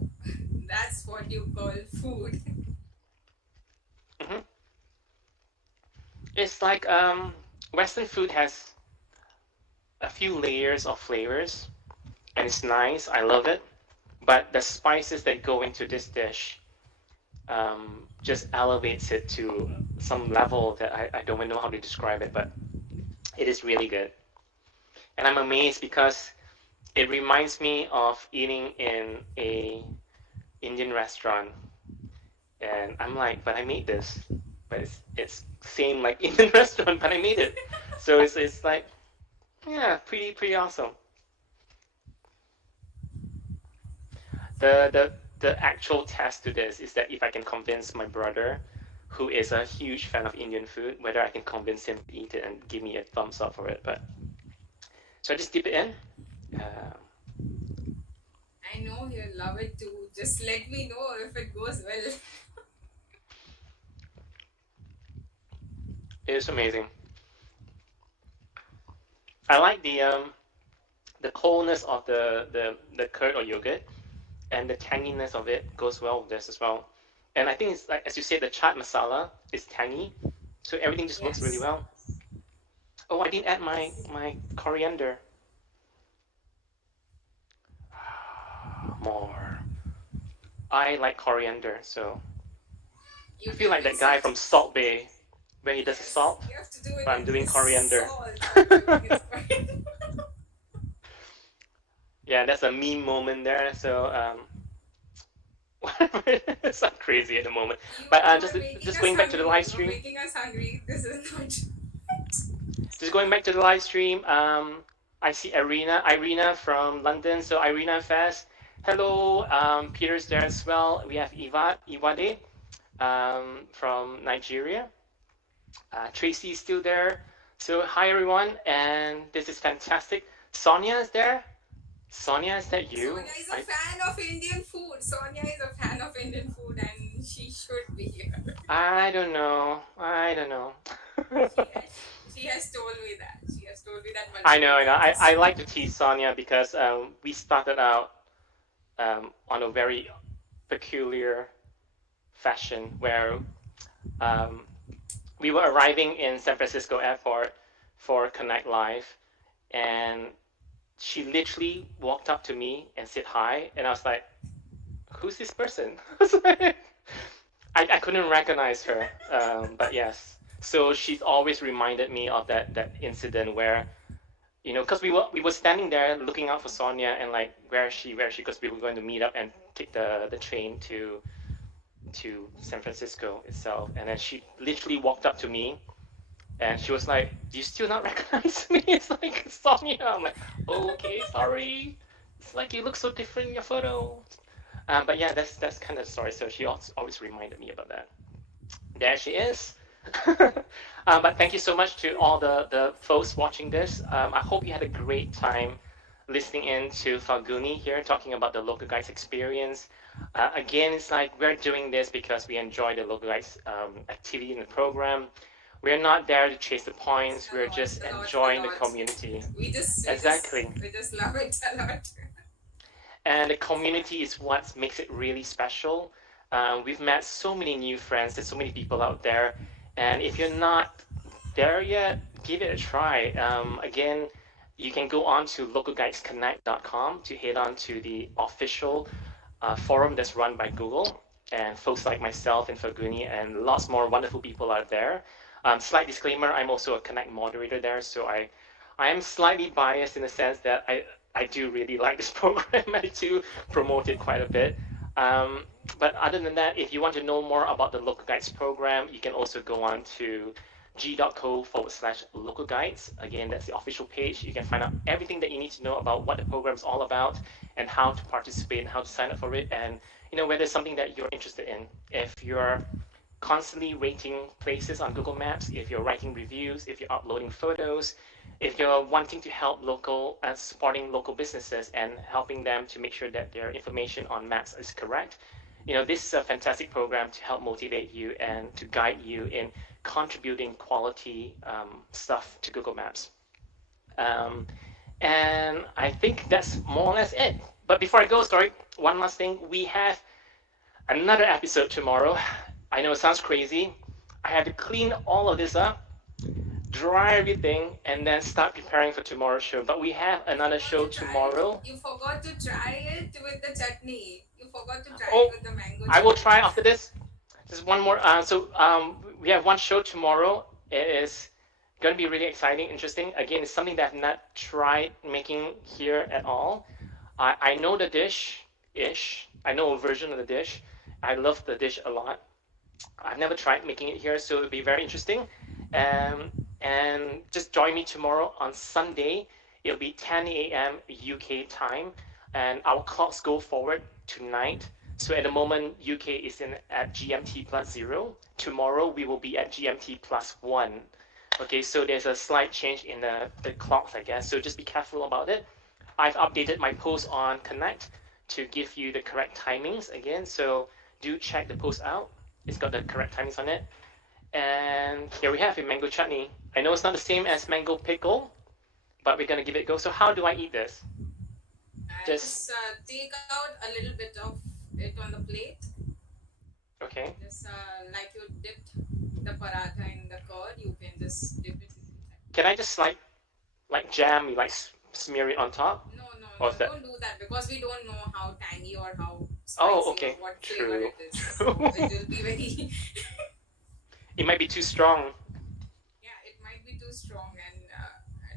that's what you call food. Hmm. It's like Western food has a few layers of flavors, and it's nice. I love it. But the spices that go into this dish just elevates it to some level that I don't even know how to describe it, but it is really good. And I'm amazed because it reminds me of eating in a Indian restaurant, and I'm like, but I made this, but it's same like Indian restaurant, but I made it. So it's like, yeah, pretty awesome. The actual test to this is that if I can convince my brother, who is a huge fan of Indian food, whether I can convince him to eat it and give me a thumbs up for it. But so I just dip it in. Uh, I know he'll love it too. Just let me know if it goes well. it is amazing. I like the coldness of the curd or yogurt, and the tanginess of it goes well with this as well. And I think it's like as you said, the chaat masala is tangy, so everything just works really Yes. well. Oh, I didn't add my Yes. my coriander. More. I like coriander, so I You feel can like that mix guy it. from Salt Bay where he does the Yes. salt, You have to do it but I'm with doing this coriander. salt. Everything is fine. Yeah, that's a meme moment there. So it's not crazy at the moment. But You just are making just us going back to the hungry. live You are stream. making us hungry. This is not. Just going back to the live stream. I see Irina from London. So Irina Fest. Hello, Peter's there as well. We have Iwade from Nigeria. Tracy is still there. So hi everyone, and this is fantastic. Sonia is there. Sonia, is that you? Sonia is a fan of Indian food. Sonia is a fan of Indian food, and she should be here. I don't know. I don't know. She has told me that. She has told me that I multiple know, I know. I times. like to tease Sonia because we started out on a very peculiar fashion where um, we were arriving in San Francisco airport for Connect Live, and she literally walked up to me and said hi, and I was like, "Who's this person?" I couldn't recognize her, but yes. So she's always reminded me of that incident where because we were standing there looking out for Sonia and like where is she because we were going to meet up and take the train to San Francisco itself, and then she literally walked up to me and she was like, "Do you still not recognize me?" It's like Sonia. I'm like, "Okay, sorry. It's like you look so different in your photo." But yeah, that's kind of the story. So she always reminded me about that. There she is. But thank you so much to all the folks watching this. I hope you had a great time listening in to Falguni here talking about the local guides experience. Again, it's like we're doing this because we enjoy the local guides activity in the program. We're not there to chase the It's points. a We're lot, just a lot, a enjoying the lot. community. We just, we just, Exactly. we just love it a lot. And the community is what makes it really special. We've met so many new friends. There's so many people out there, and if you're not there yet, give it a try. Again, you can go on to localguidesconnect.com to head on to the official forum that's run by Google, and folks like myself and Faguni and lots more wonderful people are there. Slight disclaimer: I'm also a Connect moderator there, so I am slightly biased in the sense that I do really like this program. I do promote it quite a bit. Um, but other than that, if you want to know more about the Local Guides program, you can also go on to g.co/local guides. Again, that's the official page. You can find out everything that you need to know about what the program is all about and how to participate and how to sign up for it, and whether it's something that you're interested in. If you're constantly rating places on Google Maps, if you're writing reviews, if you're uploading photos, if you're wanting to help local and supporting local businesses and helping them to make sure that their information on maps is correct, this is a fantastic program to help motivate you and to guide you in contributing quality stuff to Google Maps. Um, and I think that's more or less it. But before I go, sorry, one last thing. We have another episode tomorrow. I know it sounds crazy. I have to clean all of this up, dry everything, and then start preparing for tomorrow's show. But we have another show tomorrow. You forgot to try it with the chutney. You forgot to try Oh, it with the mango I will chutney. try after this. Just one more. We have one show tomorrow. It is going to be really exciting, interesting. Again, it's something that I've not tried making here at all. I know the dish-ish. I know a version of the dish. I love the dish a lot. I've never tried making it here, so it'll be very interesting. And just join me tomorrow on Sunday. It'll be 10 a.m. UK time, and our clocks go forward tonight. So at the moment, UK is in at GMT plus 0. Tomorrow we will be at GMT plus 1. Okay, so there's a slight change in the clocks, I guess. So just be careful about it. I've updated my post on Connect to give you the correct timings again. So do check the post out. It's got the correct timings on it. And here we have a mango chutney. I know it's not the same as mango pickle, but we're gonna give it a go. So how do I eat this? Just take out a little bit of it on the plate. Okay. Just like you dipped the paratha in the curd, you can just dip it. Can I just like jam, like smear it on top? No, Or is that... don't do that because we don't know how tangy or how Oh, spicy okay. or what True. flavor it is. So it will be very. It might be too strong. Yeah, it might be too strong, and I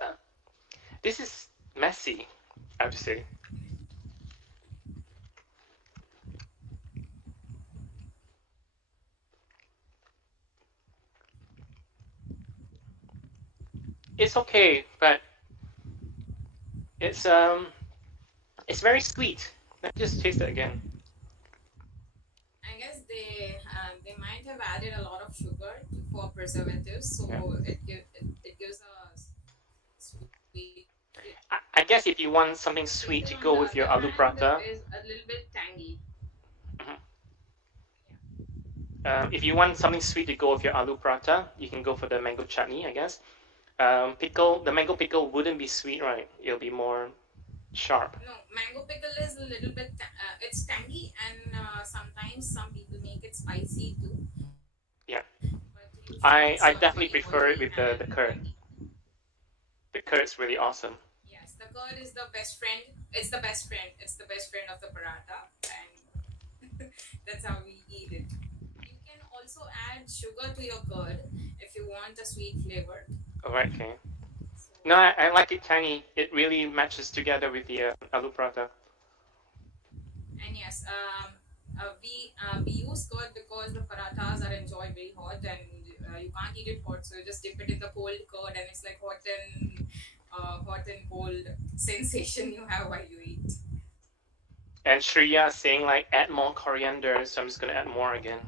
don't know. This is messy, I have to say. It's okay, but it's very sweet. Let me just taste it again. I guess they might have added a lot of sugar for preservatives, so Yeah. it gives a sweet. I guess if you want something sweet to go with your aloo paratha, is a little bit tangy. if you want something sweet to go with your aloo paratha, you can go for the mango chutney, I guess. The mango pickle wouldn't be sweet, right? It'll be more sharp. No, mango pickle is a little bit. It's tangy, and sometimes some people make it spicy too. Yeah. But usually I it's definitely very prefer it oily with the and curd. tangy. The curd is really awesome. Yes, the curd is the best friend. It's the best friend. It's the best friend of the paratha, and that's how we eat it. You can also add sugar to your curd if you want a sweet flavor. All right, okay. So, No, I like it tangy. It really matches together with the aloo paratha. and yes, we use curd because the parathas are enjoyed very hot, and you can't eat it hot, so you just dip it in the cold curd, and it's like hot and cold sensation you have while you eat. And Shreya saying like add more coriander, so I'm just gonna add more again.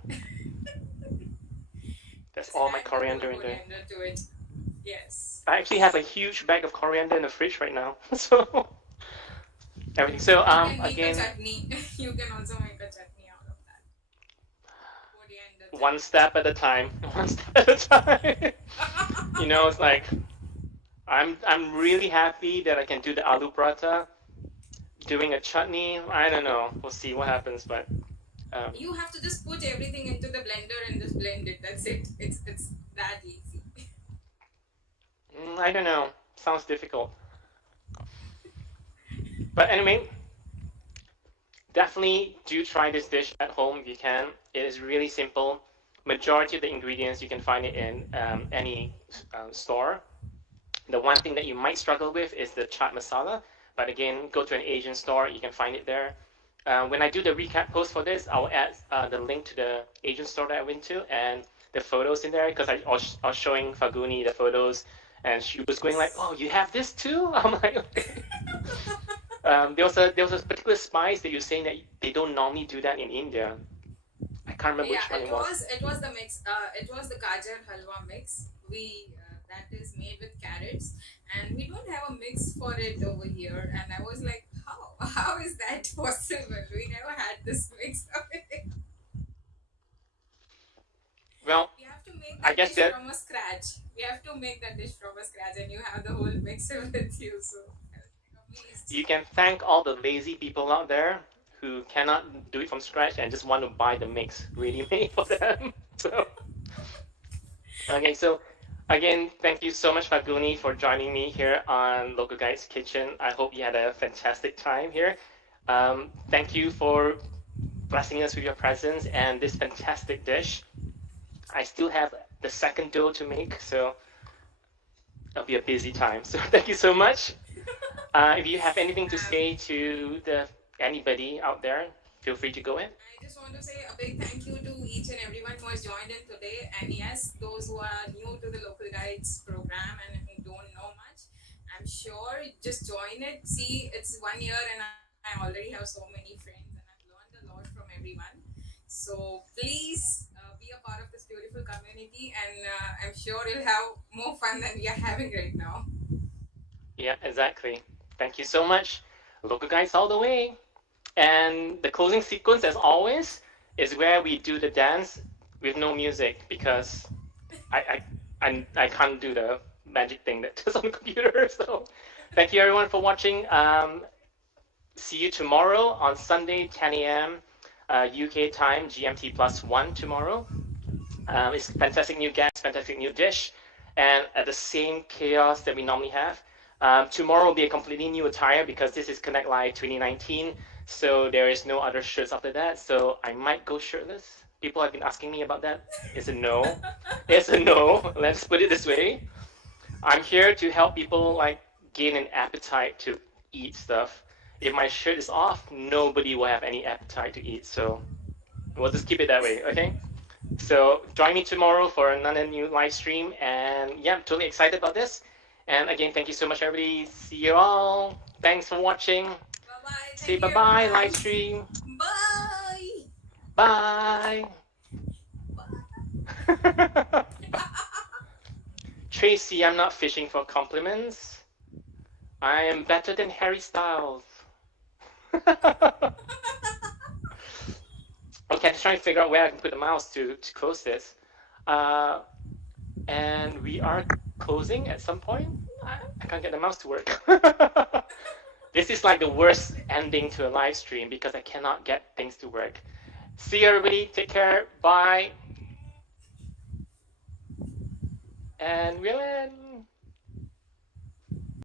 That's Just all my add the coriander in there. coriander to it. Yes. I actually have a huge bag of coriander in the fridge right now. So everything. So You can make again, a chutney. You can also make a chutney out of that. Coriander one step at a time. One step at a time. It's like I'm really happy that I can do the aloo paratha. Doing a chutney, I don't know. We'll see what happens, but You have to just put everything into the blender and just blend it. That's it. It's that easy. I don't know. Sounds difficult. But anyway, definitely do try this dish at home if you can. It is really simple. Majority of the ingredients you can find it in any store. The one thing that you might struggle with is the chaat masala. But again, go to an Asian store, you can find it there. When I do the recap post for this, I'll add the link to the Asian store that I went to and the photos in there because I was showing Falguni the photos and she was going like, "Oh, you have this too?" I'm like, "Okay." There was a particular spice that you're saying that they don't normally do that in India. I can't remember Yeah, which one it was. it was the mix. It was the gajar halwa mix. We that is made with carrots, and we don't have a mix for it over here. And I was like, how is that possible? We never had this mix of it. Well, We have to make I that guess dish that from a scratch. We have to make that dish from a scratch, and you have the whole mixer with you. So I was like amazed. you can thank all the lazy people out there who cannot do it from scratch and just want to buy the mix ready made for them. So, okay, so again, thank you so much, Faguni, for joining me here on Local Guide's Kitchen. I hope you had a fantastic time here. Thank you for blessing us with your presence and this fantastic dish. I still have the second dough to make, so it'll be a busy time. So thank you so much. If you have anything to Um, say to the anybody out there, feel free to go in. I just want to say a big thank you to each and everyone who has joined in today. And yes, those who are new to the Local Guides program and who don't know much, I'm sure just join it. See, it's 1 year and I already have so many friends and I've learned a lot from everyone. So please be a part of this beautiful community and I'm sure you'll have more fun than we are having right now. Yeah, exactly. Thank you so much. Local guys all the way. And the closing sequence, as always, is where we do the dance with no music because I can't do the magic thing that does on the computer. So thank you everyone for watching. See you tomorrow on Sunday, 10 a.m. UK time, GMT +1 tomorrow. It's fantastic new guest, fantastic new dish, and at the same chaos that we normally have. Tomorrow will be a completely new attire because this is Connect Live 2019, so there is no other shirts after that. So I might go shirtless. People have been asking me about that. It's a no. It's a no. Let's put it this way. I'm here to help people like gain an appetite to eat stuff. If my shirt is off, nobody will have any appetite to eat. So we'll just keep it that way, okay? So join me tomorrow for another new live stream. And yeah, I'm totally excited about this. And again, thank you so much, everybody. See you all. Thanks for watching. Bye bye. Say Thank you, bye bye, live everyone. stream. Bye. Bye. Tracy, I'm not fishing for compliments. I am better than Harry Styles. Okay, I'm just trying to figure out where I can put the mouse to close this. Uh, and we are closing at some point. I can't get the mouse to work. This is like the worst ending to a live stream because I cannot get things to work. See you, everybody. Take care. Bye. And we'll end.